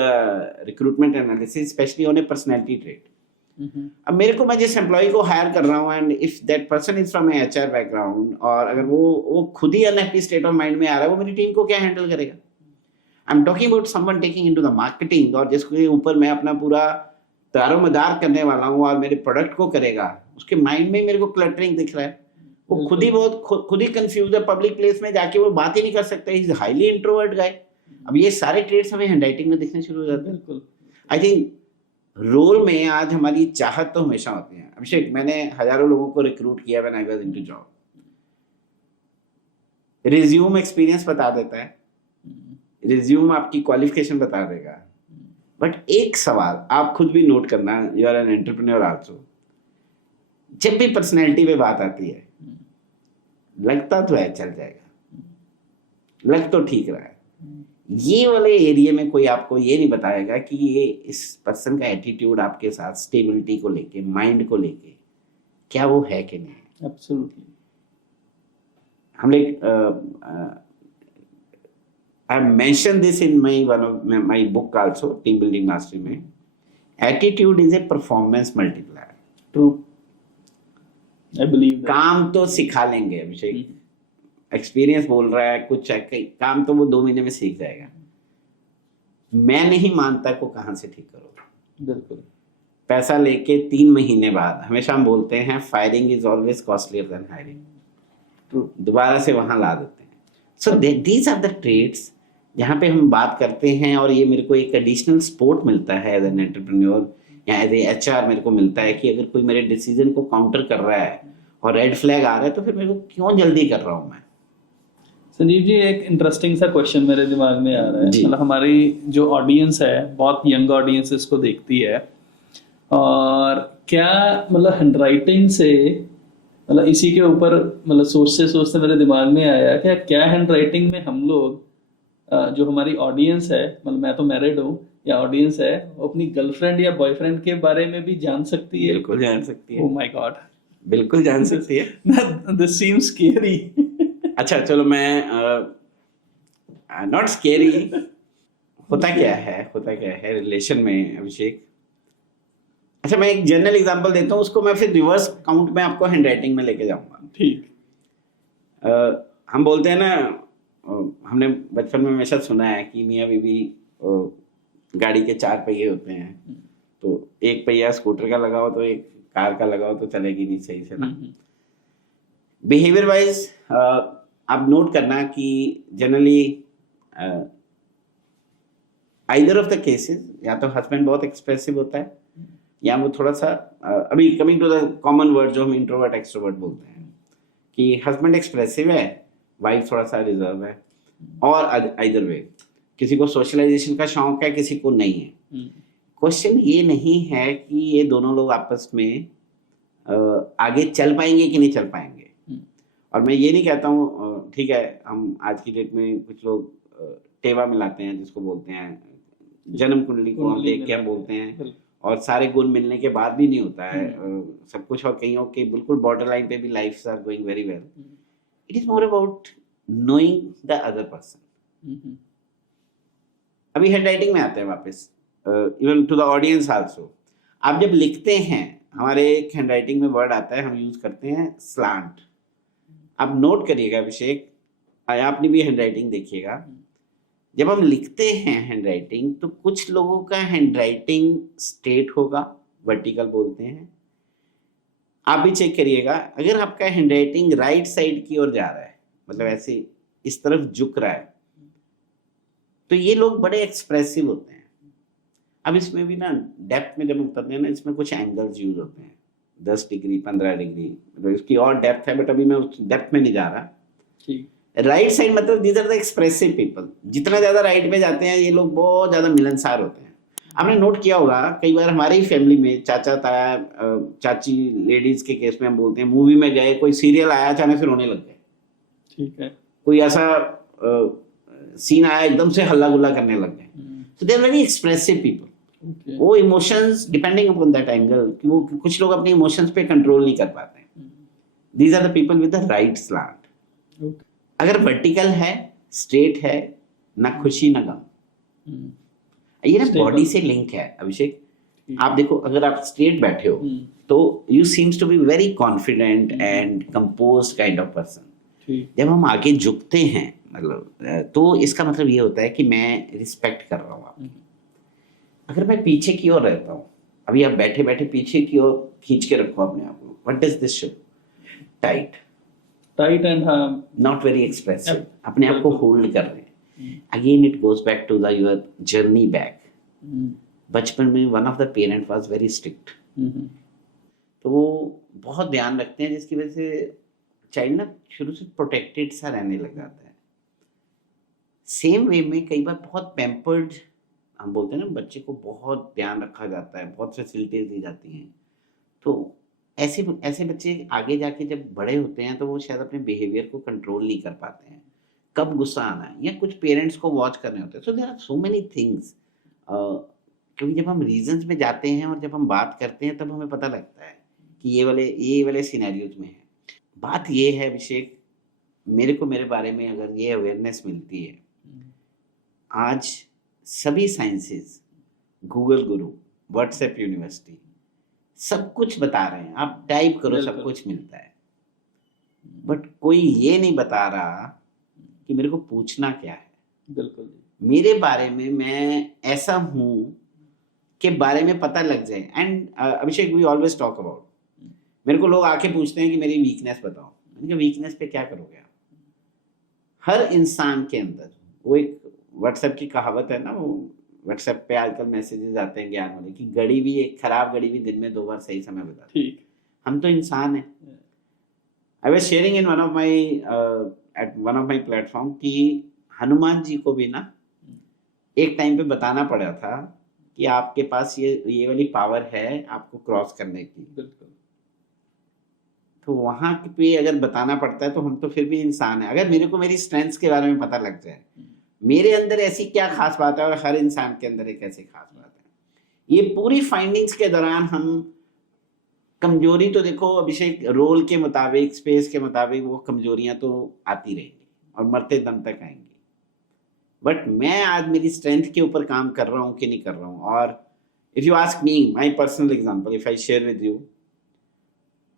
recruitment analysis specially on a personality trait. अब मेरे को, मैं जिस एम्प्लॉय को हायर कर रहा हूँ and if that person is from HR background, और अगर वो खुद ही अनहैप्पी स्टेट ऑफ माइंड में आ रहा है, वो मेरी टीम को क्या हैंडल करेगा? I am talking about someone taking into the marketing, और जिसके ऊपर मैं अपना पूरा दारोमदार करने वाला हूँ और मेरे प्रोडक्ट को करेगा, उसके माइंड में मेरे को क्लटरिंग दिख रहा है, वो खुद ही कंफ्यूज है, पब्लिक प्लेस में जाके वो बात ही नहीं कर सकता, इज हाईली इंट्रोवर्ट गाय। अब ये सारे ट्रेड्स हमें हैंडराइटिंग में दिखने शुरू हो जाते हैं। बिल्कुल। आई थिंक रोल में आज हमारी चाहत तो हमेशा होती है। अभिषेक, मैंने हजारों लोगों को रिक्रूट किया when I was into job. Resume experience बता देता है, रिज्यूम आपकी क्वालिफिकेशन बता देगा, बट एक सवाल आप खुद भी नोट करना, you are an entrepreneur also, जब भी पर्सनैलिटी पे बात आती है, लगता तो है चल जाएगा, लग तो ठीक रहा है, ये वाले एरिया में कोई आपको ये नहीं बताएगा कि ये इस पर्सन का एटीट्यूड आपके साथ स्टेबिलिटी को लेके, माइंड को लेके, क्या वो है कि नहीं। एब्सोल्युटली। हम लोग I mentioned this in one of my book also, Team Building Mastery में, attitude is a performance multiplier. True. I believe that. काम तो सिखा लेंगे अभिषेक, एक्सपीरियंस बोल रहा है, कुछ काम तो वो 2 महीने में सीख जाएगा। मैं नहीं मानता को कहाँ से ठीक करोगे। बिल्कुल। पैसा लेके 3 महीने बाद, हमेशा हम बोलते हैं firing is always costlier than hiring, दोबारा से वहां ला देते हैं। So these are the traits जहाँ पे हम बात करते हैं, और ये मेरे को एक एडिशनल सपोर्ट मिलता है एज एन एंटरप्रेन्योर या एज ए एचआर, मेरे को मिलता है कि अगर कोई मेरे डिसीजन को काउंटर कर रहा है और रेड फ्लैग आ रहा है, तो फिर मेरे को क्यों जल्दी कर रहा हूँ मैं। संजीव जी, एक इंटरेस्टिंग सा क्वेश्चन मेरे दिमाग में आ रहा है। मतलब हमारी जो ऑडियंस है, बहुत यंग ऑडियंस इसको देखती है, और क्या मतलब हैंडराइटिंग से, मतलब इसी के ऊपर मतलब सोचते मेरे दिमाग में आया क्या हैंडराइटिंग में हम लोग, जो हमारी ऑडियंस है, मतलब मैं तो मैरिड हूँ, या ऑडियंस है, वो अपनी गर्लफ्रेंड या बॉयफ्रेंड के बारे में भी जान सकती है? बिल्कुल जान सकती है। ओह माय गॉड, बिल्कुल जान सकती है। This seems scary. अच्छा चलो, मैं नॉट स्केरी, होता क्या है रिलेशन में अभिषेक। अच्छा, मैं एक जनरल एग्जांपल देता हूँ, उसको मैं फिर रिवर्स काउंट में आपको हैंडराइटिंग में लेके जाऊंगा। ठीक। हम बोलते हैं ना, हमने बचपन में हमेशा सुना है कि मियाँ बीवी गाड़ी के 4 पहिए होते हैं, तो एक पहिया स्कूटर का लगाओ तो एक कार का लगाओ तो चलेगी नहीं सही से ना। बिहेवियर वाइज आप नोट करना कि generally either of the cases, या तो हस्बैंड बहुत एक्सप्रेसिव होता है, या वो थोड़ा सा अभी coming to the common word जो हम इंट्रोवर्ट एक्सट्रोवर्ट बोलते हैं, कि हस्बैंड एक्सप्रेसिव है, वाइफ थोड़ा सा रिजर्व है, और आइदर वे किसी को सोशलाइजेशन का शौक है, किसी को नहीं है। क्वेश्चन ये नहीं है कि ये दोनों लोग आपस में आगे चल पाएंगे कि नहीं चल पाएंगे। और मैं ये नहीं कहता हूँ, ठीक है, हम आज की डेट में कुछ लोग टेवा मिलाते हैं, जिसको बोलते हैं जन्म कुंडली को हम देख के हम बोलते हैं, और सारे गुण मिलने के बाद भी नहीं होता है सब कुछ, और कईयों के बिल्कुल बॉर्डर लाइन पे भी life are going very well. It is more about knowing the other person. अभी हैंडराइटिंग में आते हैं वापस, even to the audience also. आप जब लिखते हैं, हमारे एक हैंडराइटिंग में वर्ड आता है, हम यूज करते हैं स्लांट। आप नोट करिएगा अभिषेक, आपने भी हैंडराइटिंग देखिएगा, जब हम लिखते हैं हैंडराइटिंग, तो कुछ लोगों का हैंडराइटिंग स्ट्रेट होगा, वर्टिकल बोलते हैं। आप भी चेक करिएगा, अगर आपका हैंडराइटिंग राइट साइड की ओर जा रहा है, मतलब ऐसे इस तरफ झुक रहा है, तो ये लोग बड़े एक्सप्रेसिव होते हैं। अब इसमें भी ना डेप्थ में जब उतरते हैं ना, इसमें कुछ एंगल्स यूज होते हैं, 10 डिग्री 15 डिग्री, मतलब इसकी और डेप्थ है, बट अभी मैं उस डेप्थ में नहीं जा रहा। राइट साइड मतलब these are the expressive people. जितना ज्यादा राइट में जाते हैं, ये लोग बहुत ज्यादा मिलनसार होते हैं। आपने नोट किया होगा कई बार हमारे ही फैमिली में चाचा ताया चाची लेडीज के केस में हम बोलते हैं मूवी में गए कोई सीरियल आया अचानक से रोने लग गए, ठीक है। कोई ऐसा सीन आया एकदम से हल्ला गुल्ला करने लग गए। So they are very expressive people. वो emotions depending upon that angle कि वो कुछ लोग अपने इमोशंस पे कंट्रोल नहीं कर पाते हैं। These are the people with the right slant. अगर वर्टिकल है, स्ट्रेट है, ना खुशी ना गम, ये ना बॉडी से लिंक है अभिषेक। आप देखो अगर आप स्ट्रेट बैठे हो तो you seems to be very confident and composed kind of person. जब हम आगे झुकते हैं मतलब तो इसका मतलब ये होता है कि मैं रिस्पेक्ट कर रहा हूँ आपकी। अगर मैं पीछे की ओर रहता हूँ, अभी आप बैठे बैठे पीछे की ओर खींच के रखो अपने आप को, what does this show? Tight and not very expressive, अपने आप को होल्ड कर रहे हैं। Again it goes back to the your journey back. बचपन में one of the parent was very strict, तो वो बहुत ध्यान रखते हैं जिसकी वजह से चाइल्ड ना शुरू से प्रोटेक्टेड सा रहने लग जाता है। सेम वे में कई बार बहुत पैम्पर्ड, हम बोलते हैं ना बच्चे को बहुत ध्यान रखा जाता है, बहुत फैसिलिटीज दी जाती हैं, तो ऐसे ऐसे बच्चे आगे जाके जब बड़े होते हैं तो वो शायद अपने बिहेवियर को कंट्रोल नहीं कर पाते हैं, कब गुस्सा आना है, या कुछ पेरेंट्स को वॉच करने होते हैं। So there are so many things. क्योंकि जब हम रीजंस में जाते हैं और जब हम बात करते हैं तब हमें पता लगता है कि ये वाले सिनेरियोज में है। बात ये है अभिषेक, मेरे को मेरे बारे में अगर ये अवेयरनेस मिलती है, आज सभी साइंसेस, गूगल गुरु, व्हाट्सएप यूनिवर्सिटी सब कुछ बता रहे हैं, आप टाइप करो सब कुछ मिलता है, बट कोई ये नहीं बता रहा कि मेरे को पूछना क्या है। बिल्कुल मेरे बारे में मैं ऐसा हूं के बारे में पता लग जाए। And Abhishek we always talk about, मेरे को लोग आके पूछते हैं कि मेरी वीकनेस बताओ, मैंने वीकनेस पे क्या करोगे आप? हर इंसान के अंदर वो एक व्हाट्सएप की कहावत है ना, वो व्हाट्सएप पे आजकल मैसेजेस आते हैं ज्ञान वाले कि घड़ी भी एक खराब घड़ी भी दिन में 2 बार सही समय बताती है। हम तो इंसान हैं। I was sharing in one of my platform कि हनुमान जी को भी ना एक टाइम पे बताना पड़ा था कि आपके पास ये वाली पावर है आपको क्रॉस करने की। बिल्कुल। तो वहां पे अगर बताना पड़ता है तो हम तो फिर भी इंसान है। अगर मेरे को मेरी स्ट्रेंथ्स के बारे में पता लग जाए, मेरे अंदर ऐसी क्या खास बात है और हर इंसान के अंदर एक ऐसी खास बात है, ये पूरी फाइंडिंग्स के दौरान हम कमजोरी तो देखो अभिषेक, रोल के मुताबिक, स्पेस के मुताबिक वो कमजोरियां तो आती रहेंगी और मरते दम तक आएंगी। बट मैं आज मेरी स्ट्रेंथ के ऊपर काम कर रहा हूँ कि नहीं कर रहा हूँ। और if you ask me my personal example, if I share with you,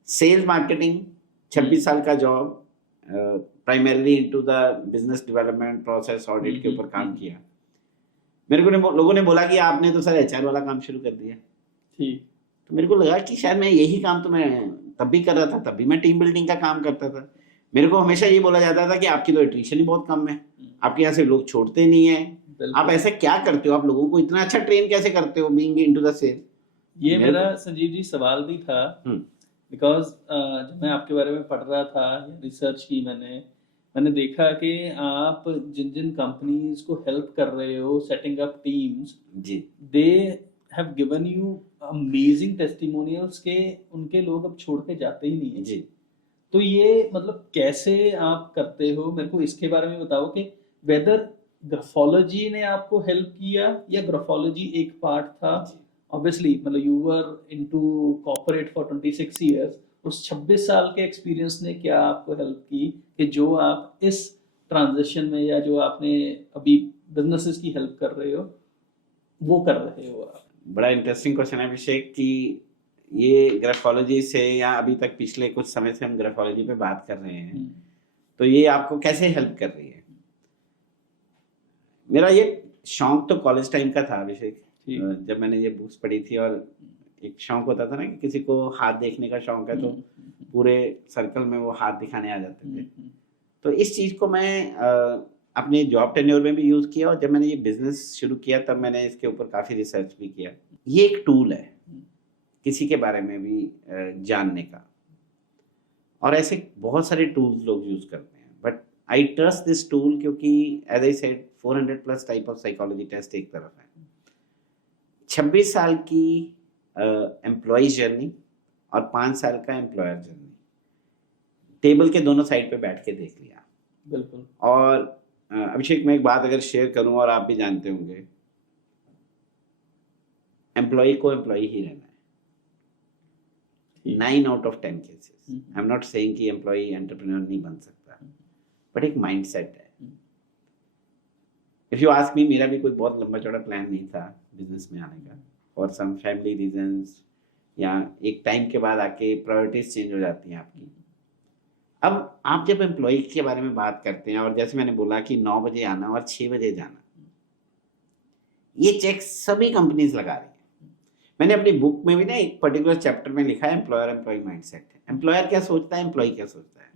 sales marketing 26 साल का job, primarily into the business development process audit के ऊपर काम किया। मेरे को लोगों ने बोला कि आपने तो सर एचआर वाला काम शुरू कर दिया। ठीक। तो मेरे को लगा कि शायद मैं यही काम तो मैं तब भी कर रहा था, तब भी मैं टीम बिल्डिंग का काम करता था। मेरे को हमेशा ये बोला जाता था कि आपकी तो एट्रिशन ही बहुत कम है, आपके यहाँ से लोग छोड़ते नहीं है, आप ऐसा क्या करते हो, आप लोगों को इतना अच्छा ट्रेन कैसे करते हो बीइंग इनटू द सेल। ये मेरा संजीव जी सवाल भी था, बिकॉज जब मैं आपके बारे में पढ़ रहा था, रिसर्च की मैंने देखा कि आप जिन जिन कंपनीज को हेल्प कर रहे हो setting up teams, ji, they have given you amazing testimonials के उनके लोग अब छोड़ के जाते ही नहीं है। जी, तो ये मतलब कैसे आप करते हो, मेरे को इसके बारे में बताओ कि वेदर ग्राफोलॉजी ने आपको हेल्प किया या ग्राफोलॉजी एक पार्ट था। ऑब्वियसली मतलब you were into corporate for 26 years, उस 26 साल के एक्सपीरियंस ने क्या आपको हेल्प की कि जो आप इस ट्रांजिशन में या जो आपने अभी बिजनेसेस की हेल्प कर रहे हो वो कर रहे हो आप? बड़ा इंटरेस्टिंग क्वेश्चन है अभिषेक कि ये ग्राफोलॉजी से, या अभी तक पिछले कुछ समय से हम ग्राफोलॉजी पे बात कर रहे हैं, तो ये आपको कैसे हेल्प कर रही है? मेरा ये शौक तो कॉलेज टाइम का था अभिषेक, जब मैंने ये बुक्स पढ़ी थी, और एक शौक होता था ना कि किसी को हाथ देखने का शौक है तो पूरे सर्कल में वो हाथ दिखाने आ जाते थे। तो इस चीज को मैं अपने जॉब टेन्योर में भी यूज किया, और जब मैंने ये बिजनेस शुरू किया तब मैंने इसके ऊपर काफी रिसर्च भी किया। ये एक टूल है किसी के बारे में भी जानने का, और ऐसे बहुत सारे टूल्स लोग यूज करते हैं, but I trust this tool क्योंकि as I said 400 plus type of psychology test एक तरफ है, 26 साल की एम्प्लॉय जर्नी और 5 साल का एम्प्लॉयर जर्नी टेबल के दोनों साइड पे बैठ के देख लिया। बिल्कुल। और अभिषेक, मैं एक बात अगर शेयर करूं और आप भी जानते होंगे, एम्प्लॉय को एम्प्लॉय ही रहना है। 9 out of 10 cases. I am not saying कि एम्प्लॉय एंटरप्रेन्योर नहीं बन सकता, बट एक माइंडसेट है। इफ यू आस्क मी, मेरा भी कोई बहुत लंबा चौड़ा प्लान नहीं था बिजनेस में आने का, फॉर सम फैमिली रीजंस, या एक टाइम के बाद आके प्रायोरिटीज चेंज हो जाती हैं आपकी। अब आप जब एम्प्लॉय के बारे में बात करते हैं, और जैसे मैंने बोला कि 9 बजे आना और 6 बजे जाना, ये चेक सभी कंपनीज लगा रही है। मैंने अपनी बुक में भी ना एक पर्टिकुलर चैप्टर में लिखा है एम्प्लॉयर एम्प्लॉय माइंडसेट। एम्प्लॉयर क्या सोचता है, एम्प्लॉय क्या सोचता है।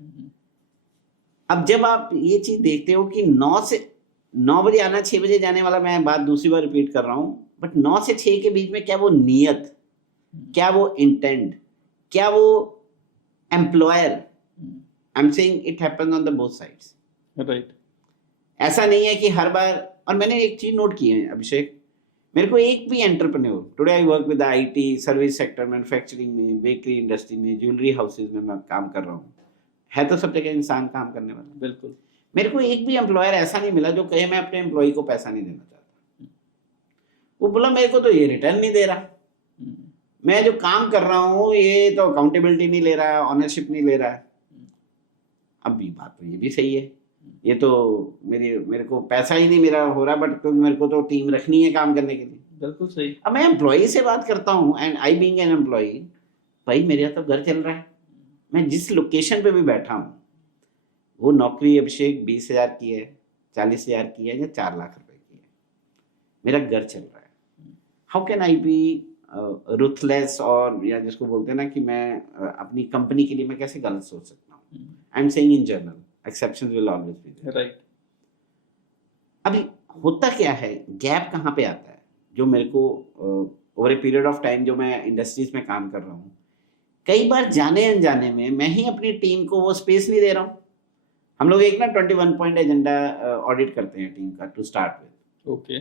अब जब आप ये चीज देखते हो कि 9 बजे आना, 6 बजे जाने वाला, मैं बात दूसरी बार रिपीट कर रहा हूं, बट 9 से 6 के बीच में क्या वो नियत, क्या वो इंटेंट, क्या वो employer, I am saying it happens on the both sides. Right. ऐसा नहीं है कि हर बार, और मैंने एक चीज नोट की है अभिषेक, मेरे को एक भी entrepreneur, today I work with IT, service sector, manufacturing में, बेकरी इंडस्ट्री में, ज्वेलरी हाउसेज में मैं काम कर रहा हूँ, है तो सब जगह इंसान काम करने वाला। बिल्कुल। मेरे को एक भी एम्प्लॉयर ऐसा नहीं मिला जो कहे मैं अपने एम्प्लॉय को पैसा नहीं देना चाहता। वो बोला मेरे को तो ये रिटर्न नहीं दे रहा, मैं जो काम कर रहा हूँ ये तो अकाउंटेबिलिटी नहीं ले रहा है, ऑनरशिप नहीं ले रहा है। अब ये बात तो ये भी सही है, ये तो मेरे को पैसा ही नहीं मेरा हो रहा, बट क्योंकि मेरे को तो टीम रखनी है काम करने के लिए। बिल्कुल सही। अब मैं एम्प्लॉय से बात करता हूँ, and I being an employee, भाई मेरा तो घर चल रहा है, मैं जिस लोकेशन पे भी बैठा हूँ, वो नौकरी अभिषेक 20,000 की है, 40,000 की है, या 4 लाख रुपए की है, मेरा घर चल रहा है। How can I be ruthless, और या जिसको बोलते हैं ना कि मैं अपनी कंपनी के लिए मैं कैसे गलत सोच सकता हूँ। I am saying in general, exceptions will always be there. Right. अभी होता क्या है, गैप कहाँ पे आता है, जो मेरे को over a period of time जो मैं इंडस्ट्रीज में काम कर रहा हूँ, कई बार जाने अनजाने में मैं ही अपनी टीम को वो स्पेस नहीं दे रहा हूँ। हम लोग एक ना 21 पॉइंट एजेंडा ऑडिट करते हैं टीम का, टू स्टार्ट विद। ओके।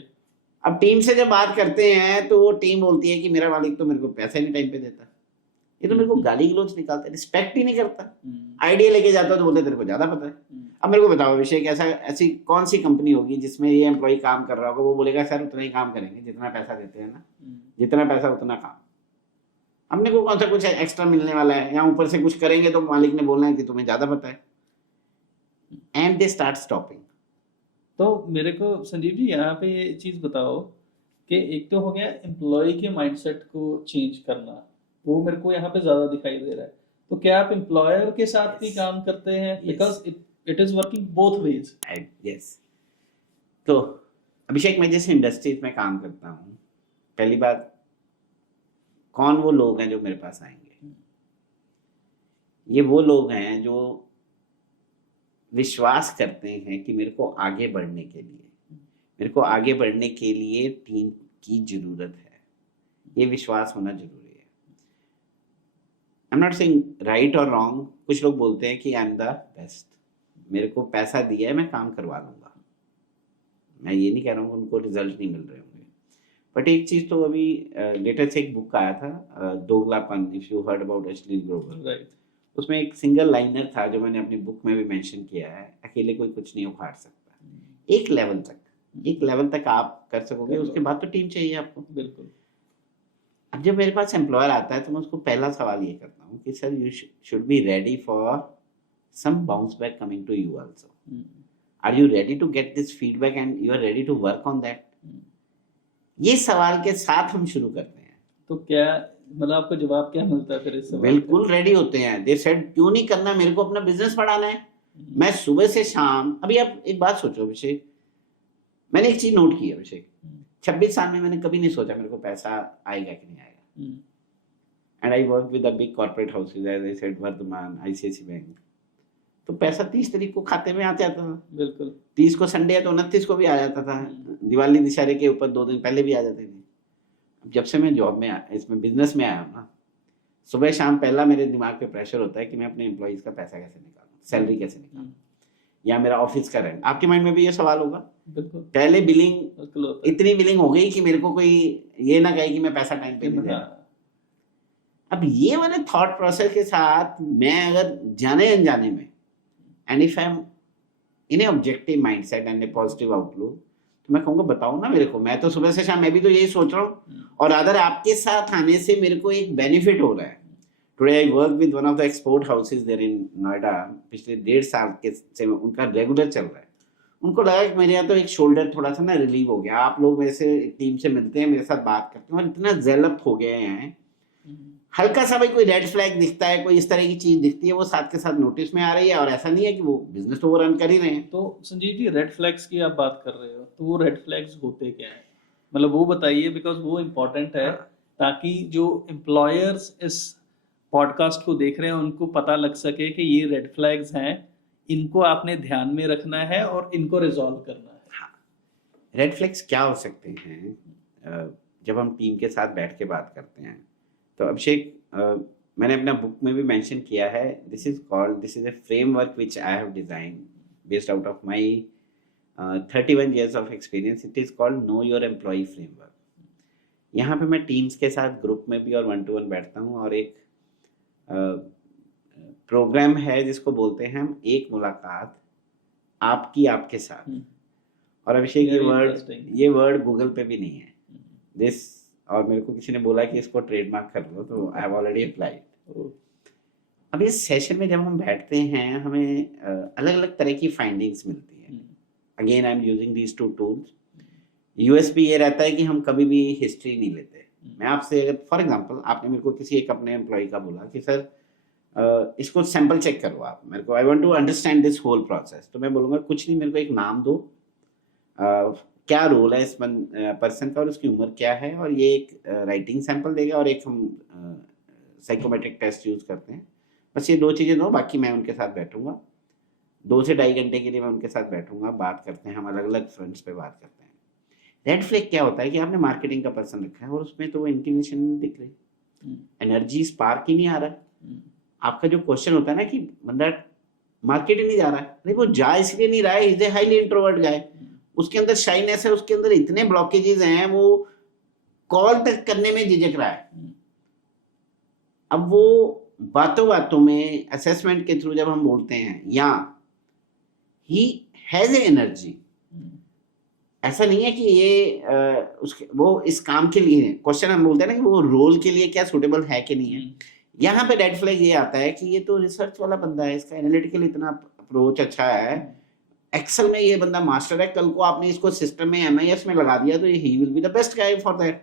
अब टीम से जब बात करते हैं तो वो टीम बोलती है कि मेरा मालिक तो मेरे को पैसा ही नहीं टाइम पे देता, ये तो मेरे को गाली गलौज निकालता है, रिस्पेक्ट ही नहीं करता। आइडिया लेके जाता तो बोलते तेरे को ज्यादा पता है। अब मेरे को बताओ अभिषेक, ऐसी कौन सी कंपनी होगी जिसमें ये एम्प्लॉय काम कर रहा होगा, वो बोलेगा सर उतना ही काम करेंगे जितना पैसा देते हैं ना, जितना पैसा उतना काम, हमने को कौन सा कुछ एक्स्ट्रा मिलने वाला है, या ऊपर से कुछ करेंगे तो मालिक ने बोलना है कि तुम्हें ज्यादा पता है, एंड दे स्टार्ट स्टॉपिंग। तो मेरे को संजीव जी यहाँ पे ये चीज बताओ कि एक तो हो गया एम्प्लॉय के माइंडसेट को चेंज करना, वो मेरे को यहाँ पे ज्यादा दिखाई दे रहा है। तो क्या आप एम्प्लॉयर के साथ भी काम करते हैं, because it is working both ways. Yes. तो अभिषेक, मैं जिस इंडस्ट्रीज में काम करता हूँ, पहली बात, कौन वो लोग हैं जो मेरे पास आएंगे, ये वो लोग हैं जो विश्वास करते हैं कि मेरे को आगे बढ़ने के लिए टीम की जरूरत है। ये विश्वास होना जरूरी है। आई एम नॉट सेइंग राइट और रॉन्ग, कुछ लोग बोलते हैं कि आई एम द बेस्ट, मेरे को पैसा दिया है मैं काम करवा लूंगा, मैं ये नहीं कह रहा हूँ उनको रिजल्ट नहीं मिल रहे होंगे, बट एक चीज तो अभी लेटेस्ट एक बुक आया था, दोगलापन, इफ यू हर्ड अबाउट अश्लील ग्रोवर, राइट। उसमें एक सिंगल लाइनर था जो मैंने अपनी बुक में भी मेंशन किया है, अकेले कोई कुछ नहीं उखाड़ सकता। एक लेवल तक आप कर सकोगे, उसके बाद तो टीम चाहिए आपको। बिल्कुल। अब जब मेरे पास एम्प्लॉयर आता है तो मैं उसको पहला सवाल ये करता हूँ कि sir you should be ready for some bounce back coming to you also. Are you ready to get this feedback and you are ready to work on that? ये सवाल के साथ हम शुरू करते हैं। तो क्या मतलब आपको जवाब क्या मिलता है फिर इस सवाल? बिल्कुल रेडी होते हैं। दे सेड क्यों नहीं करना, मेरे को अपना बिजनेस बढ़ाना है। मैं सुबह से शाम, अभी आप एक बात सोचो अभिषेक, मैंने एक चीज नोट की अभिषेक, 26 साल में मैंने कभी नहीं सोचा मेरे को पैसा आएगा कि नहीं आएगा। And I work with the big corporate houses, as I said, Vardhman, ICIC bank. तो पैसा 30 तारीख को खाते में आ जाता था। बिल्कुल। 30 को संडे है तो 29 को भी आ जाता था। दिवाली दशहरे के ऊपर 2 दिन पहले भी आ जाते थे। जब से मैं जॉब में इसमें बिजनेस में आया हूँ ना, सुबह शाम पहला मेरे दिमाग पे प्रेशर होता है कि मैं अपने एम्प्लॉइज का पैसा कैसे निकालूं, सैलरी कैसे निकालूं, या मेरा ऑफिस का रेंट। आपके माइंड में भी ये सवाल होगा बिल्कुल पहले बिलिंग बिल्कुल होता है। इतनी बिलिंग हो गई कि मेरे को कोई ये ना कहे कि मैं पैसा टाइम पे नहीं दे रहा। हाँ, अब ये वाले थॉट प्रोसेस के साथ मैं अगर जाने अनजाने में, and if I am in A objective mindset and A positive outlook, तो मैं कहूँगा बताओ ना मेरे को, मैं तो सुबह से शाम मैं भी तो यही सोच रहा हूँ, और अगर आपके साथ आने से मेरे को एक बेनिफिट हो रहा है। Today I work with one of the export houses there in Noida, पिछले 1.5 साल के से उनका रेगुलर चल रहा है। उनको लगा कि मेरे यहाँ तो एक शोल्डर थोड़ा सा ना रिलीव हो गया, आप लोग मेरे से टीम से मिलते हैं, मेरे साथ बात करते हैं और इतना जेलअप हो गए हैं, हल्का सा भाई कोई रेड फ्लैग दिखता है, कोई इस तरह की चीज दिखती है, वो साथ के साथ नोटिस में आ रही है, और ऐसा नहीं है कि वो बिजनेस तो वो रन कर ही रहे हैं। तो संजीव जी रेड फ्लैग्स की आप बात कर रहे हो, तो वो रेड फ्लैग्स होते क्या है, मतलब वो बताइए, बिकॉज वो इम्पोर्टेंट है, ताकि जो एम्प्लॉयर्स इस पॉडकास्ट को देख रहे हैं उनको पता लग सके कि ये रेड फ्लैग्स हैं, इनको आपने ध्यान में रखना है और इनको रिजॉल्व करना है। हाँ, रेड फ्लैग्स क्या हो सकते हैं? जब हम टीम के साथ बैठ के बात करते हैं, तो अभिषेक, मैंने अपना बुक में भी मेंशन किया है, this is a framework which I have design based out of my 31 years of experience. It is called know your employee framework. यहाँ पे मैं टीम्स के साथ ग्रुप में भी और 1-to-1 बैठता हूँ, और एक प्रोग्राम है जिसको बोलते हैं हम एक मुलाकात आपकी आपके साथ। और अभिषेक ये वर्ड गूगल पे भी नहीं है दिस, और मेरे को किसी ने बोला कि इसको ट्रेडमार्क कर लो, तो आई हैव ऑलरेडी अप्लाइड। अब इस सेशन में जब हम बैठते हैं, हमें अलग अलग तरह की फाइंडिंग्स मिलती है। Again I am using these 2 tools. USP ये रहता है कि हम कभी भी हिस्ट्री नहीं लेते। मैं आपसे अगर फॉर एग्जांपल आपने मेरे को किसी एक अपने एम्प्लॉय का बोला कि सर इसको सैंपल चेक करो आप मेरे को, I want to understand this whole process, तो मैं बोलूँगा कुछ नहीं, मेरे को एक नाम दो, क्या रोल है इस पर्सन का और उसकी उम्र क्या है, और ये एक राइटिंग सैंपल देगा और एक हम साइकोमेट्रिक टेस्ट यूज करते हैं। बस ये 2 चीज़ें दो, बाकी मैं उनके साथ बैठूंगा 2 से 2.5 घंटे के लिए, मैं उनके साथ बैठूंगा, बात करते हैं, हम अलग अलग फ्रंट्स पे बात करते हैं। रेड फ्लैग क्या होता है कि आपने मार्केटिंग का पर्सन रखा है और उसमें तो वो इंक्लिनेशन नहीं दिख रही, एनर्जी स्पार्क ही नहीं आ रहा। आपका जो क्वेश्चन होता है ना कि बंदा मार्केट ही नहीं जा रहा है, नहीं वो जा इसलिए नहीं रहा है, इज ए हाईली इंट्रोवर्ट गाय, उसके अंदर शाइनेस है, उसके अंदर इतने ब्लॉकेजेस हैं, वो कॉल तक करने में झिझक रहा है। अब वो बातों बातों में असेसमेंट के थ्रू जब हम बोलते हैं या ही हैज ए एनर्जी, ऐसा नहीं है कि ये उसके वो इस काम के लिए क्वेश्चन हम बोलते हैं ना कि वो रोल के लिए क्या सूटेबल है कि नहीं है। यहाँ पे रेड फ्लैग ये आता है कि ये तो रिसर्च वाला बंदा है, इसका एनालिटिकल इतना अप्रोच अच्छा है, एक्सेल में ये बंदा मास्टर है, कल को आपने इसको सिस्टम में एमआईएस में लगा दिया तो he will be the best guy for that.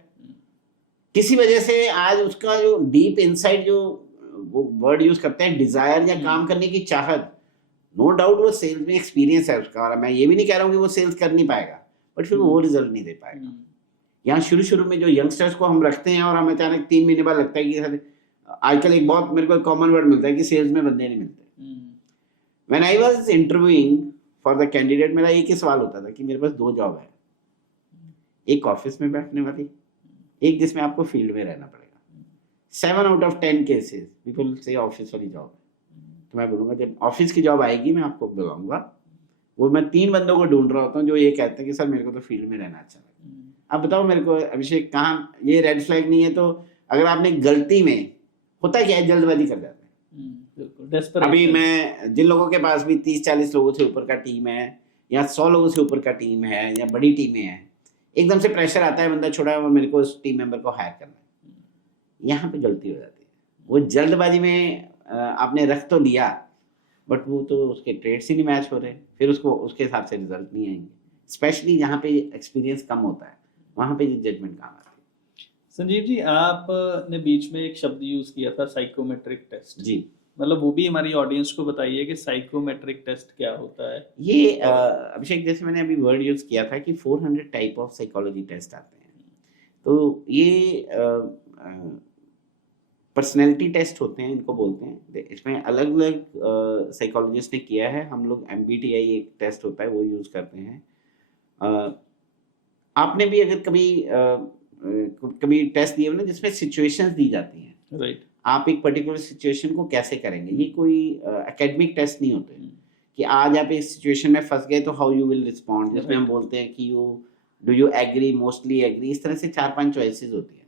किसी वजह से आज उसका जो डीप इनसाइट, जो वो वर्ड यूज करते हैं डिजायर या काम करने की चाहत, नो डाउट वो सेल्स में एक्सपीरियंस है उसका, और मैं ये भी नहीं कह रहा हूँ कि वो सेल्स कर नहीं पाएगा, बट फिर वो रिजल्ट नहीं दे पाएगा। यहाँ शुरू में जो यंगस्टर्स को हम रखते हैं और हमें अचानक 3 महीने बाद लगता है कि आजकल एक बहुत मेरे को कॉमन वर्ड मिलता है कि सेल्स में बंदे नहीं मिलते। When I was interviewing for the candidate, मेरा एक ही सवाल होता था कि मेरे पास 2 जॉब है, एक ऑफिस में बैठने वाली, एक जिसमें आपको फील्ड में रहना पड़ेगा। 7 out of 10 केसेस पीपल से ऑफिस वाली जॉब है। तो मैं बोलूँगा जब ऑफिस की जॉब आएगी मैं आपको बुलाऊंगा। वो मैं 3 बंदों को ढूंढ रहा होता हूँ जो ये कहते हैं कि सर मेरे को तो फील्ड में रहना अच्छा लगता है। अब बताओ मेरे को अभिषेक, कहाँ ये रेड फ्लैग नहीं है? तो अगर आपने गलती में, होता क्या है, जल्दबाजी कर जाते हैं। अभी मैं जिन लोगों के पास भी 30-40 लोगों से ऊपर का टीम है या 100 लोगों से ऊपर का टीम है या बड़ी टीमें हैं, एकदम से प्रेशर आता है, बंदा छोड़ा है और मेरे को उस टीम मेंबर को हायर करना है, यहाँ पे गलती हो जाती है। वो जल्दबाजी में आपने रख तो लिया, बट वो तो उसके ट्रेड्स ही नहीं मैच हो रहे, फिर उसको उसके हिसाब से रिजल्ट नहीं आएंगे। स्पेशली जहाँ पे एक्सपीरियंस कम होता है वहाँ पे जजमेंट काम आता है। संजीव जी, आपने बीच में एक शब्द यूज किया था साइकोमेट्रिक टेस्ट जी, मतलब वो भी हमारी ऑडियंस को बताइए कि साइकोमेट्रिक टेस्ट क्या होता है। ये अभिषेक, जैसे मैंने अभी वर्ड यूज किया था कि 400 टाइप ऑफ साइकोलॉजी टेस्ट आते हैं, तो ये पर्सनैलिटी टेस्ट होते हैं, इनको बोलते हैं। इसमें अलग अलग साइकोलॉजिस्ट ने किया है, हम लोग MBTI एक टेस्ट होता है वो यूज करते हैं। आपने भी अगर कभी टेस्ट दिए हो ना जिसमें सिचुएशंस दी जाती हैं, राइट, आप एक पर्टिकुलर सिचुएशन को कैसे करेंगे, ये कोई एकेडमिक टेस्ट नहीं होते, कि आज आप इस सिचुएशन में फंस गए तो हाउ यू विल रिस्पॉन्ड, जिसमें हम बोलते हैं कि do you agree, mostly agree, इस तरह से 4-5 चॉइसेस होती है।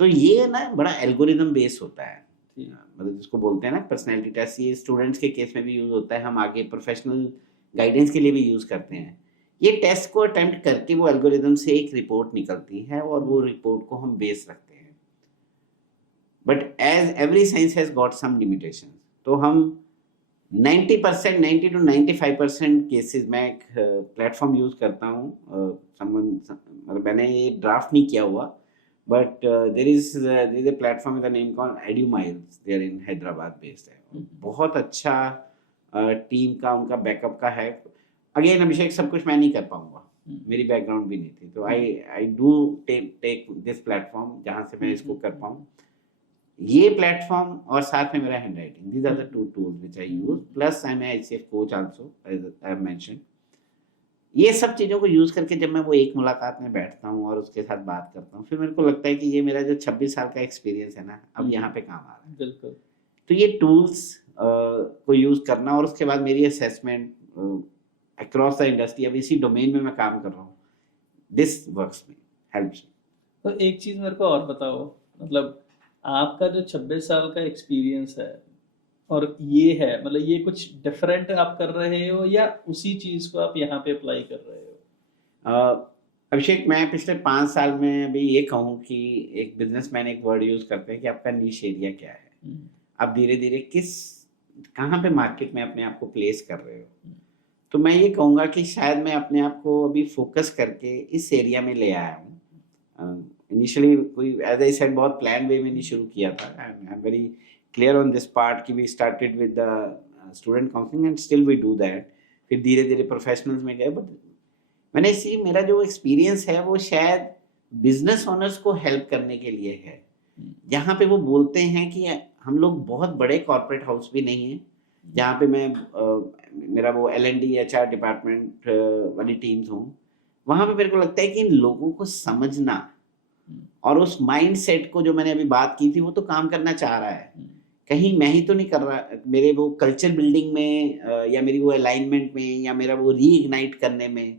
तो ये ना बड़ा एल्गोरिदम बेस होता है, मतलब जिसको बोलते हैं ना पर्सनैलिटी टेस्ट। ये स्टूडेंट्स के केस में भी यूज होता है, हम आगे प्रोफेशनल गाइडेंस के लिए भी यूज करते हैं। ये टेस्ट को अटेम्प्ट करके वो एल्गोरिदम से एक रिपोर्ट निकलती है और वो रिपोर्ट को हम बेस रखते हैं। But as every science has got some limitation, तो हम 90 to 95% केसेस में एक प्लेटफॉर्म यूज करता हूँ। मतलब मैंने ये ड्राफ्ट नहीं किया हुआ, but there is a platform with a name called EduMiles, they are in Hyderabad based है। बहुत अच्छा टीम का उनका बैकअप का है। अगेन अभिषेक, सब कुछ मैं नहीं कर पाऊंगा, मेरी बैकग्राउंड भी नहीं थी, तो I do take this platform जहाँ से मैं इसको कर पाऊँ। ये प्लेटफॉर्म और साथ में मेरा hand writing, these are the 2 tools which I use, plus I'm a ICF coach also, as I have mentioned। ये सब चीज़ों को यूज़ करके जब मैं वो एक मुलाकात में बैठता हूँ और उसके साथ बात करता हूँ, फिर मेरे को लगता है कि ये मेरा जो 26 साल का एक्सपीरियंस है ना, अब यहाँ पे काम आ रहा है। बिल्कुल। तो ये टूल्स को यूज़ करना, और उसके बाद मेरी असेसमेंट अक्रॉस द इंडस्ट्री, अब इसी डोमेन में मैं काम कर रहा हूँ, this works me, helps me. तो एक चीज़ मेरे को और बताओ, मतलब आपका जो 26 साल का एक्सपीरियंस है और ये है, मतलब ये कुछ डिफरेंट आप कर रहे हो या उसी चीज़ को आप यहाँ पे अप्लाई कर रहे हो? अभिषेक, मैं पिछले 5 साल में भी ये कहूँ कि एक बिजनेसमैन एक वर्ड यूज़ करते हैं कि आपका नीश एरिया क्या है। आप धीरे धीरे कहाँ पे मार्केट में अपने आप को प्लेस कर रहे हो। तो मैं ये कहूँगा कि शायद मैं अपने आप को अभी फोकस करके इस एरिया में ले आया हूँ। इनिशियली कोई, एज आई सेड, बहुत प्लान वे में नहीं शुरू किया था। I am very clear on this part कि we started with the student counselling and still we do that. फिर धीरे धीरे प्रोफेशनल्स में गए, बट मैंने इसी, मेरा जो एक्सपीरियंस है वो शायद बिजनेस ओनर्स को हेल्प करने के लिए है, जहाँ पे वो बोलते हैं कि हम लोग बहुत बड़े कॉर्पोरेट हाउस भी नहीं है, जहाँ पे मैं मेरा वो L&D HR डिपार्टमेंट वाली टीम्स हूँ, वहाँ पे मेरे को लगता है कि इन लोगों को समझना और उस माइंड सेट को, जो मैंने अभी बात की थी, वो तो काम करना चाह रहा है। कहीं मैं ही तो नहीं कर रहा, मेरे वो कल्चर बिल्डिंग में या मेरी वो अलाइनमेंट में या मेरा वो रीइग्नाइट करने में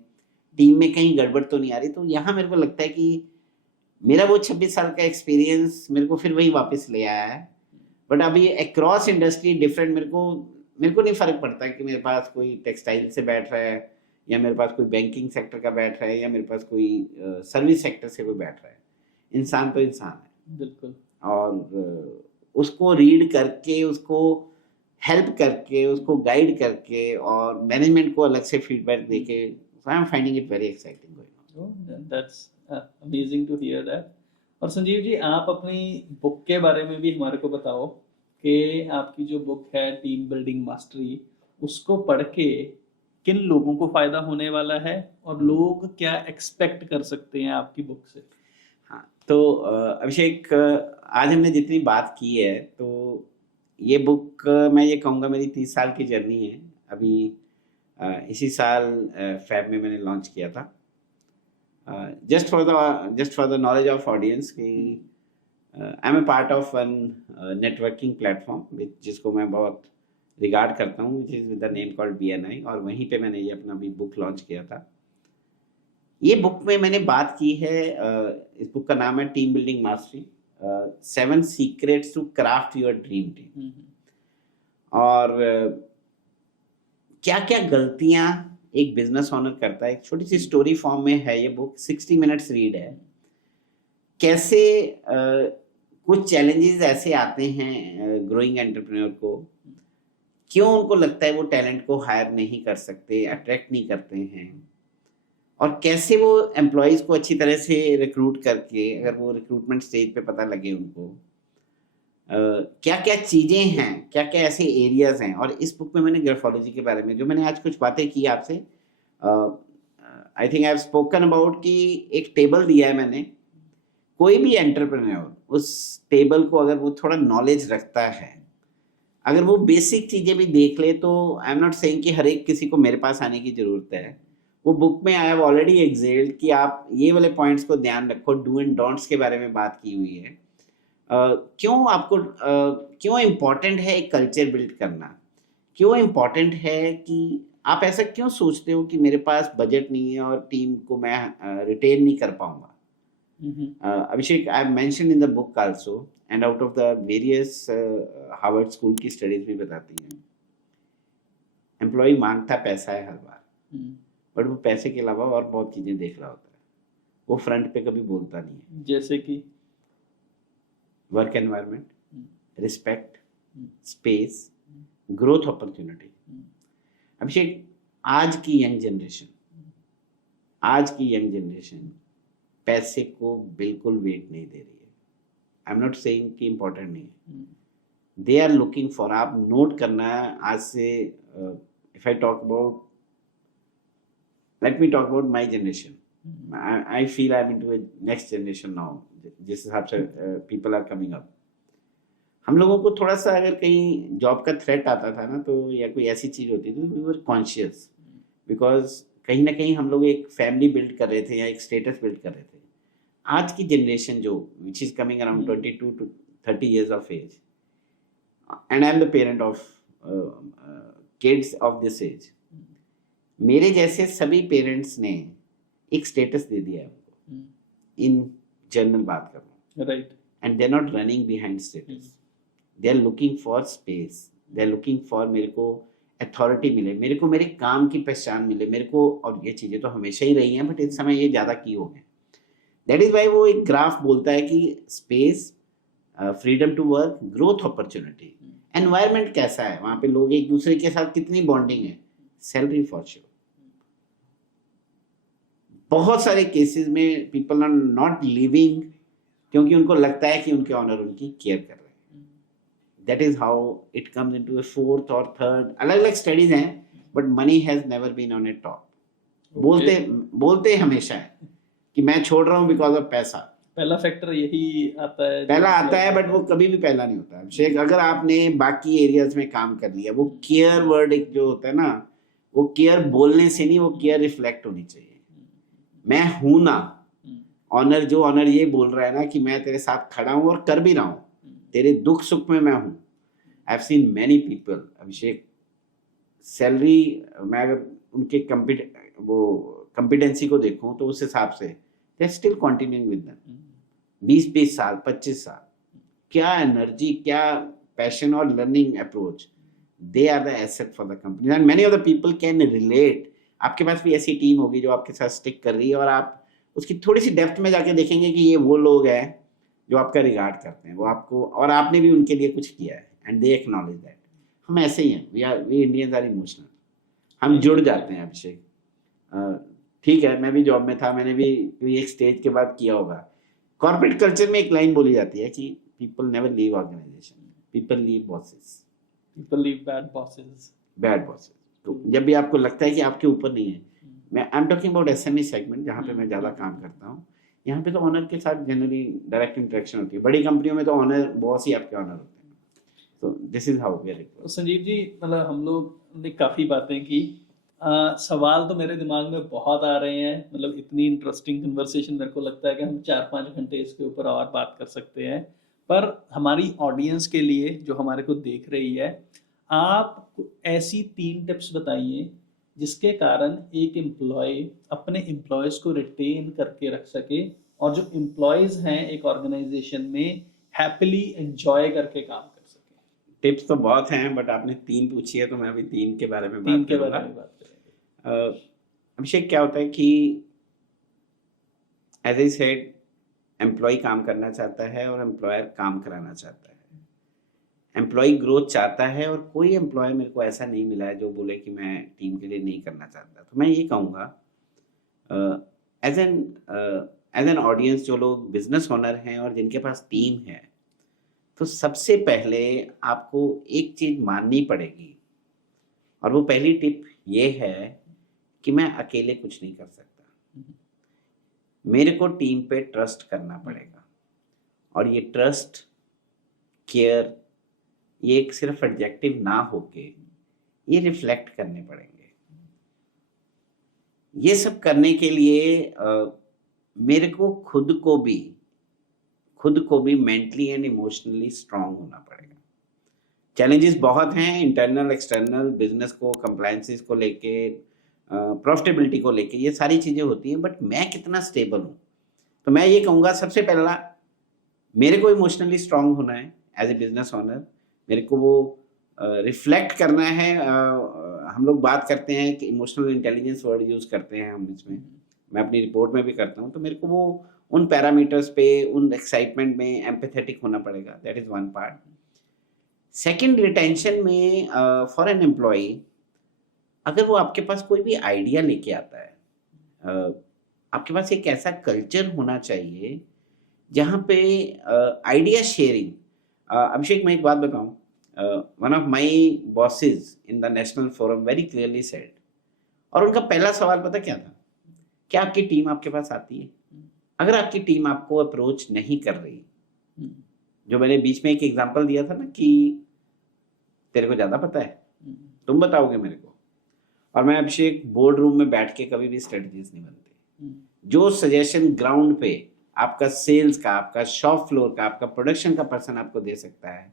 टीम में कहीं गड़बड़ तो नहीं आ रही। तो यहाँ मेरे को लगता है कि मेरा वो 26 साल का एक्सपीरियंस मेरे को फिर वही वापस ले आया है। बट अभी अक्रॉस इंडस्ट्री डिफरेंट, मेरे को नहीं फर्क पड़ता कि मेरे पास कोई टेक्सटाइल से बैठ रहा है या मेरे पास कोई बैंकिंग सेक्टर का बैठ रहा है या मेरे पास कोई सर्विस सेक्टर से कोई बैठ रहा है। इंसान तो इंसान है। बिल्कुल। और उसको रीड करके, उसको हेल्प करके, उसको गाइड करके और मैनेजमेंट को अलग से फीडबैक देके, I am finding it very exciting going on. That's amazing to hear that. और संजीव जी, आप अपनी बुक के बारे में भी हमारे को बताओ कि आपकी जो बुक है टीम बिल्डिंग मास्टरी, उसको पढ़ के किन लोगों को फायदा होने वाला है और लोग क्या एक्सपेक्ट कर सकते हैं आपकी बुक से? हाँ, तो अभिषेक, आज हमने जितनी बात की है, तो ये बुक मैं ये कहूँगा मेरी 30 साल की जर्नी है। अभी इसी साल फेब में मैंने लॉन्च किया था। Just for the knowledge of audience कि I am a part of one networking platform जिसको मैं बहुत रिगार्ड करता हूँ, which is with the name called BNI, और वहीं पे मैंने ये अपना भी बुक लॉन्च किया था। ये बुक में मैंने बात की है, इस बुक का नाम है team building mastery, 7 secrets to craft your dream team. और क्या क्या गलतियां एक बिजनेस ओनर करता है, एक छोटी सी स्टोरी फॉर्म में है ये बुक, 60 मिनट्स रीड है। कैसे कुछ चैलेंजेस ऐसे आते हैं ग्रोइंग एंटरप्रेन्योर को, क्यों उनको लगता है वो टैलेंट को हायर नहीं कर सकते, अट्रैक्ट नहीं करते हैं, और कैसे वो एम्प्लॉयज़ को अच्छी तरह से रिक्रूट करके, अगर वो रिक्रूटमेंट स्टेज पे पता लगे उनको, क्या क्या चीज़ें हैं, क्या क्या ऐसे एरियाज हैं। और इस बुक में मैंने ग्राफोलॉजी के बारे में, जो मैंने आज कुछ बातें की आपसे, I think I have spoken about, कि एक टेबल दिया है मैंने। कोई भी एंटरप्रेन्योर उस टेबल को अगर वो थोड़ा नॉलेज रखता है, अगर वो बेसिक चीज़ें भी देख ले, तो आई एम नॉट सेइंग कि हर एक किसी को मेरे पास आने की ज़रूरत है। वो बुक में आई हैव ऑलरेडी एक्सेल्ड कि आप ये वाले पॉइंट्स को ध्यान रखो, डू एंड डोंट्स के बारे में बात की हुई है। क्यों इम्पोर्टेंट है एक कल्चर बिल्ड करना, क्यों इम्पोर्टेंट है कि आप ऐसा क्यों सोचते हो कि मेरे पास बजट नहीं है और टीम को मैं रिटेन नहीं कर पाऊंगा? Abhishek, I have mentioned in the book also, and out of the various Harvard School की स्टडीज भी बताती हैं, एम्प्लॉय मांगता पैसा है हर बार, बट वो पैसे के अलावा और बहुत चीजें देख रहा होता है, वो फ्रंट पे कभी बोलता नहीं है। जैसे कि work environment, respect, space, growth opportunity. Abhishek, आज की यंग जनरेशन पैसे को बिल्कुल वेट नहीं दे रही है। आई एम नॉट सेइंग कि इम्पोर्टेंट नहीं है, दे आर लुकिंग फॉर, आप नोट करना है आज से, if I talk about, let me talk about my generation, I feel I am into A next generation now, जिस हिसाब से पीपल आर कमिंग अप। हम लोगों को थोड़ा सा अगर कहीं जॉब का थ्रेट आता था ना, तो या कोई ऐसी चीज होती थी, वी वर कॉन्शियस, बिकॉज कहीं ना कहीं हम लोग एक फैमिली बिल्ड कर रहे थे या एक स्टेटस बिल्ड कर रहे थे। आज की जनरेशन जो which is coming around 22 to 30 years of age, and I am the parent of kids of this age, मेरे जैसे सभी पेरेंट्स ने एक स्टेटस दे दिया है उनको, इन जनरल बात कर रहा हूँ, right, and they are not running behind status, they are looking for space, they are looking for मेरे को अथॉरिटी मिले, मेरे को मेरे काम की पहचान मिले मेरे को, और ये चीज़ें तो हमेशा ही रही हैं, बट इस समय ये ज़्यादा की हो गए। दैट इज़ वाई वो एक ग्राफ बोलता है कि space, freedom to work, growth opportunity, environment कैसा है, वहाँ पे लोग एक दूसरे के साथ कितनी बॉन्डिंग है, सैलरी फॉर श्योर। बहुत सारे केसेस में पीपल आर नॉट लिविंग क्योंकि उनको लगता है कि उनके ऑनर उनकी केयर कर रहे हैं। That is how it comes into a fourth or third, अलग अलग स्टडीज हैं, but money has never been on a top. बोलते हमेशा है कि मैं छोड़ रहा हूँ बिकॉज ऑफ पैसा। पहला फैक्टर यही आता है, पहला आता है, बट वो कभी भी पहला नहीं होता। अभिषेक, अगर आपने बाकी एरियाज में काम कर लिया, वो केयर वर्ड एक जो होता है ना, वो केयर बोलने से नहीं, वो केयर रिफ्लेक्ट होनी चाहिए। मैं हूं ना, ऑनर जो ऑनर ये बोल रहा है ना कि मैं तेरे साथ खड़ा हूं और कर भी रहा हूं, तेरे दुख सुख में मैं हूं। I have seen many people, Abhishek, salary, मैं अगर उनके कॉम्पिटेंसी को देखूं तो उस हिसाब से they are still continuing with them 20-20 साल, 25 साल। क्या एनर्जी, क्या पैशन और learning approach, they are the asset for the company, and many of the people can relate. आपके पास भी ऐसी टीम होगी जो आपके साथ स्टिक कर रही है, और आप उसकी थोड़ी सी डेप्थ में जाके देखेंगे कि ये वो लोग हैं जो आपका रिगार्ड करते हैं, वो आपको, और आपने भी उनके लिए कुछ किया है, एंड दे एक्नॉलेज दैट। हम ऐसे ही हैं, वी इंडियंस आर इमोशनल, हम जुड़ जाते हैं। अभिषेक, ठीक है, मैं भी जॉब में था, मैंने भी कोई एक स्टेज के बाद किया होगा। कॉर्पोरेट कल्चर में एक लाइन बोली जाती है कि people never leave organisation, people leave bosses, people leave bad bosses. तो जब भी आपको लगता है कि आपके ऊपर नहीं है, मैं I am talking about SME segment जहाँ पे मैं ज़्यादा काम करता हूँ, यहाँ पे तो ऑनर के साथ जनरली डायरेक्ट इंटरेक्शन होती है। बड़ी कंपनियों में तो ऑनर बॉस ही आपके ऑनर होते हैं। तो this is how we are. तो संजीव जी, मतलब हम लोग ने काफ़ी बातें की, सवाल तो मेरे दिमाग में बहुत आ रहे हैं, मतलब इतनी इंटरेस्टिंग कन्वर्सेशन, मेरे को लगता है कि हम 4-5 घंटे इसके ऊपर और बात कर सकते हैं। पर हमारी ऑडियंस के लिए जो हमारे को देख रही है, आप ऐसी 3 टिप्स बताइए जिसके कारण एक एम्प्लॉय अपने एम्प्लॉयज़ को रिटेन करके रख सके, और जो एम्प्लॉयज़ हैं एक ऑर्गेनाइजेशन में हैप्पीली एंजॉय करके काम कर सके। टिप्स तो बहुत हैं, बट आपने 3 पूछी है, तो मैं अभी 3 के बारे में बात करूंगा। अभिषेक, क्या होता है कि एज आई सेड, एम्प्लॉय काम करना चाहता है और एम्प्लॉयर काम कराना चाहता है। एम्प्लॉय ग्रोथ चाहता है, और कोई एम्प्लॉय मेरे को ऐसा नहीं मिला है जो बोले कि मैं टीम के लिए नहीं करना चाहता। तो मैं ये कहूँगा, एज एन ऑडियंस, जो लोग बिजनेस ओनर हैं और जिनके पास टीम है, तो सबसे पहले आपको एक चीज़ माननी पड़ेगी, और वो पहली टिप ये है कि मैं अकेले कुछ नहीं कर सकता, मेरे को टीम पे ट्रस्ट करना पड़ेगा। और ये ट्रस्ट, केयर, ये एक सिर्फ एडजेक्टिव ना होके ये रिफ्लेक्ट करने पड़ेंगे। ये सब करने के लिए मेरे को खुद को भी मेंटली एंड इमोशनली स्ट्रांग होना पड़ेगा। चैलेंजेस बहुत हैं, इंटरनल एक्सटर्नल, बिजनेस को, कंप्लायंसेस को लेके, प्रॉफिटेबिलिटी को लेके, ये सारी चीज़ें होती हैं, बट मैं कितना स्टेबल हूँ। तो मैं ये कहूँगा सबसे पहला मेरे को इमोशनली स्ट्रांग होना है एज ए बिजनेस ओनर, मेरे को वो रिफ्लेक्ट करना है। हम लोग बात करते हैं कि इमोशनल इंटेलिजेंस वर्ड यूज़ करते हैं हम इसमें, मैं अपनी रिपोर्ट में भी करता हूँ, तो मेरे को वो उन पैरामीटर्स पे, उन एक्साइटमेंट में एम्पैथेटिक होना पड़ेगा, that is one part. Second, retention में फॉर एन एम्प्लॉई, अगर वो आपके पास कोई भी आइडिया लेके आता है, आपके पास एक ऐसा कल्चर होना चाहिए जहाँ पे आइडिया शेयरिंग। अभिषेक, मैं एक बात बताऊँ, one of my bosses in the national forum very clearly said, और उनका पहला सवाल पता क्या था? क्या आपकी टीम आपके पास आती है? अगर आपकी टीम आपको अप्रोच नहीं कर रही, जो मैंने बीच में एक एग्जांपल दिया था ना कि तेरे को ज़्यादा पता है, तुम बताओगे मेरे को, और मैं अभिषेक बोर्ड रूम में बैठ के कभी भी स्ट्रेटजीज नहीं बनती। जो सजेशन ग्राउंड पे आपका सेल्स का, आपका शॉप फ्लोर का, आपका प्रोडक्शन का पर्सन आपको दे सकता है,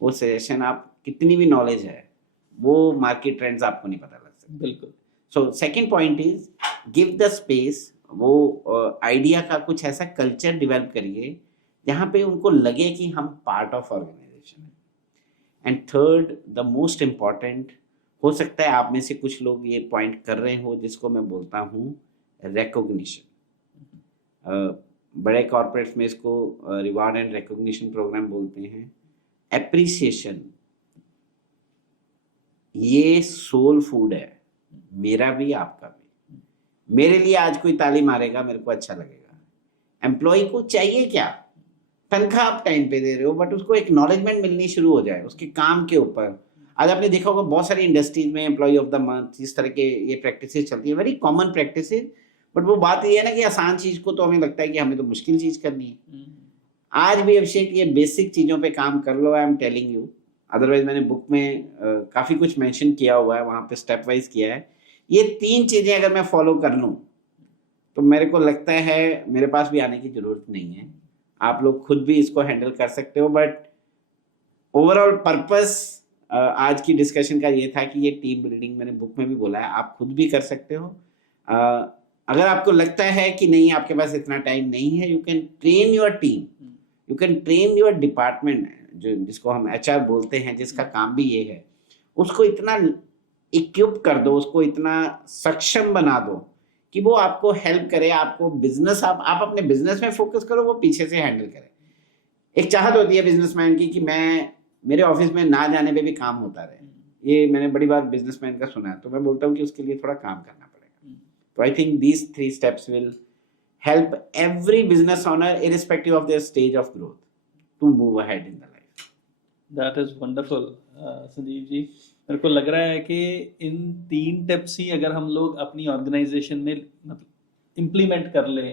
वो सजेशन, आप कितनी भी नॉलेज है, वो मार्केट ट्रेंड्स आपको नहीं पता लग सकता। बिल्कुल। So second point is give the space. वो आइडिया का कुछ ऐसा कल्चर डेवलप करिए जहाँ पे उनको लगे कि हम पार्ट ऑफ ऑर्गेनाइजेशन है। And third, the most important, हो सकता है आप में से कुछ लोग ये पॉइंट कर रहे हो, जिसको मैं बोलता हूँ रिकॉग्निशन। बड़े कॉर्पोरेट्स में इसको रिवार्ड एंड रिकॉग्निशन प्रोग्राम बोलते हैं। एप्रिसिएशन, ये सोल फूड है, मेरा भी आपका भी। मेरे लिए आज कोई ताली मारेगा, मेरे को अच्छा लगेगा। एम्प्लॉय को चाहिए क्या? तनख्वाह आप टाइम पे दे रहे हो, बट उसको एक्नॉलेजमेंट मिलनी शुरू हो जाए उसके काम के ऊपर। आज आपने देखा होगा बहुत सारी इंडस्ट्रीज में एम्प्लॉय ऑफ द मंथ, इस तरह के ये प्रैक्टिसेस चलती है, वेरी कॉमन प्रैक्टिसेस। बट वो बात ये है ना कि आसान चीज को तो हमें लगता है कि हमें तो मुश्किल चीज करनी है। आज भी अभिषेक ये बेसिक चीजों पे काम कर लो, I am telling you. Otherwise मैंने बुक में काफी कुछ मेंशन किया हुआ है, वहां पे स्टेप वाइज किया है। ये 3 चीजें अगर मैं फॉलो कर लूं तो मेरे को लगता है मेरे पास भी आने की जरूरत नहीं है। आप लोग खुद भी इसको हैंडल कर सकते हो। बट ओवरऑल पर्पस आज की डिस्कशन का ये था कि ये टीम बिल्डिंग, मैंने बुक में भी बोला है, आप खुद भी कर सकते हो। अगर आपको लगता है कि नहीं, आपके पास इतना टाइम नहीं है, you can train your team, you can train your department, जो जिसको हम HR बोलते हैं, जिसका काम भी ये है, उसको इतना इक्विप कर दो, उसको इतना सक्षम बना दो कि वो आपको हेल्प करे। आपको बिजनेस, आप अपने बिजनेस में फोकस करो, वो पीछे से हैंडल करे। एक चाहत होती है बिजनेसमैन की कि मैं, मेरे ऑफिस में ना जाने पे भी काम होता रहे। ये मैंने बड़ी बार बिजनेसमैन का सुना है, तो मैं बोलता हूँ कि उसके लिए थोड़ा काम करना पड़ेगा। तो I think these 3 steps will help every business owner, irrespective of their stage of growth, to move ahead in the life. That is wonderful, Sanjeev ji. मेरे को लग रहा है कि इन 3 टिप्स ही अगर हम लोग अपनी ऑर्गेनाइजेशन में मतलब इम्प्लीमेंट कर ले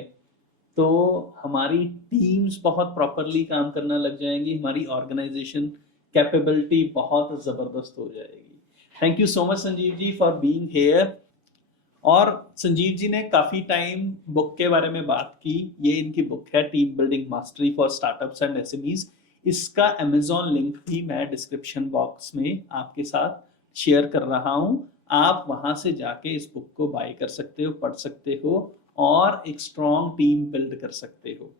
तो हमारी टीम्स बहुत प्रॉपरली काम करना लग जाएंगी, हमारी ऑर्गेनाइजेशन कैपेबिलिटी बहुत ज़बरदस्त हो जाएगी। Thank you so much Sanjeev ji for being here. और संजीव जी ने काफ़ी टाइम बुक के बारे में बात की। ये इनकी बुक है, team building mastery for startups and SMEs। इसका अमेजॉन लिंक भी मैं डिस्क्रिप्शन बॉक्स में आपके साथ शेयर कर रहा हूँ। आप वहाँ से जाके इस बुक को बाय कर सकते हो, पढ़ सकते हो और एक स्ट्रॉन्ग टीम बिल्ड कर सकते हो।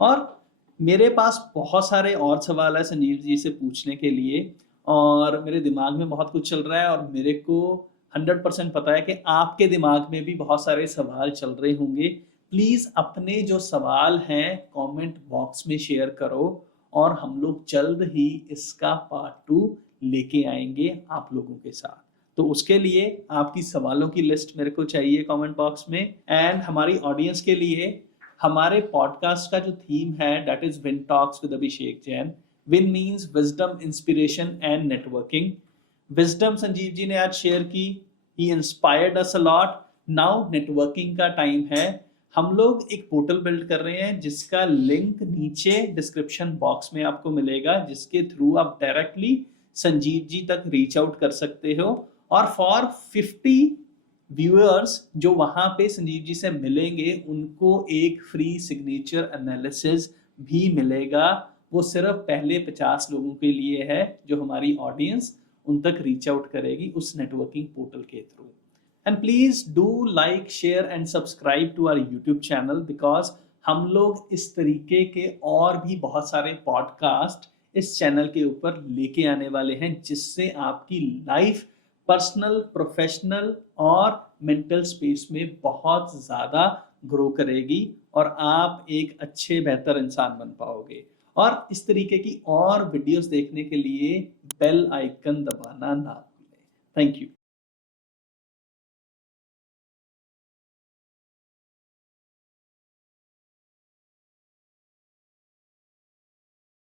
और मेरे पास बहुत सारे और सवाल है संजीव जी से पूछने के लिए, और मेरे दिमाग में बहुत कुछ चल रहा है, और मेरे को 100% पता है कि आपके दिमाग में भी बहुत सारे सवाल चल रहे होंगे। प्लीज़ अपने जो सवाल हैं कमेंट बॉक्स में शेयर करो, और हम लोग जल्द ही इसका पार्ट 2 लेके आएंगे आप लोगों के साथ। तो उसके लिए आपकी सवालों की लिस्ट मेरे को चाहिए कमेंट बॉक्स में। एंड हमारी ऑडियंस के लिए हमारे पॉडकास्ट का जो थीम है, that is win talks with Abhishek Jain. Win means wisdom, inspiration and networking. Wisdom Sanjeev ji ने आज शेयर की, he inspired us a lot. Now networking का टाइम है। हम लोग एक पोर्टल बिल्ड कर रहे हैं जिसका लिंक नीचे डिस्क्रिप्शन बॉक्स में आपको मिलेगा, जिसके थ्रू आप डायरेक्टली संजीव जी तक रीच आउट कर सकते हो। और फॉर 50 व्यूअर्स जो वहां पे संजीव जी से मिलेंगे, उनको एक फ्री सिग्नेचर एनालिसिस भी मिलेगा। वो सिर्फ पहले 50 लोगों के लिए है जो हमारी ऑडियंस उन तक रीच आउट करेगी उस नेटवर्किंग पोर्टल के through. And please do like, share and subscribe to our YouTube channel, because हम लोग इस तरीके के और भी बहुत सारे पॉडकास्ट इस चैनल के ऊपर लेके आने वाले हैं, जिससे आपकी लाइफ पर्सनल, प्रोफेशनल और मेंटल स्पेस में बहुत ज़्यादा ग्रो करेगी और आप एक अच्छे बेहतर इंसान बन पाओगे। और इस तरीके की और वीडियोस देखने के लिए बेल आइकन दबाना ना भूलें। Thank you.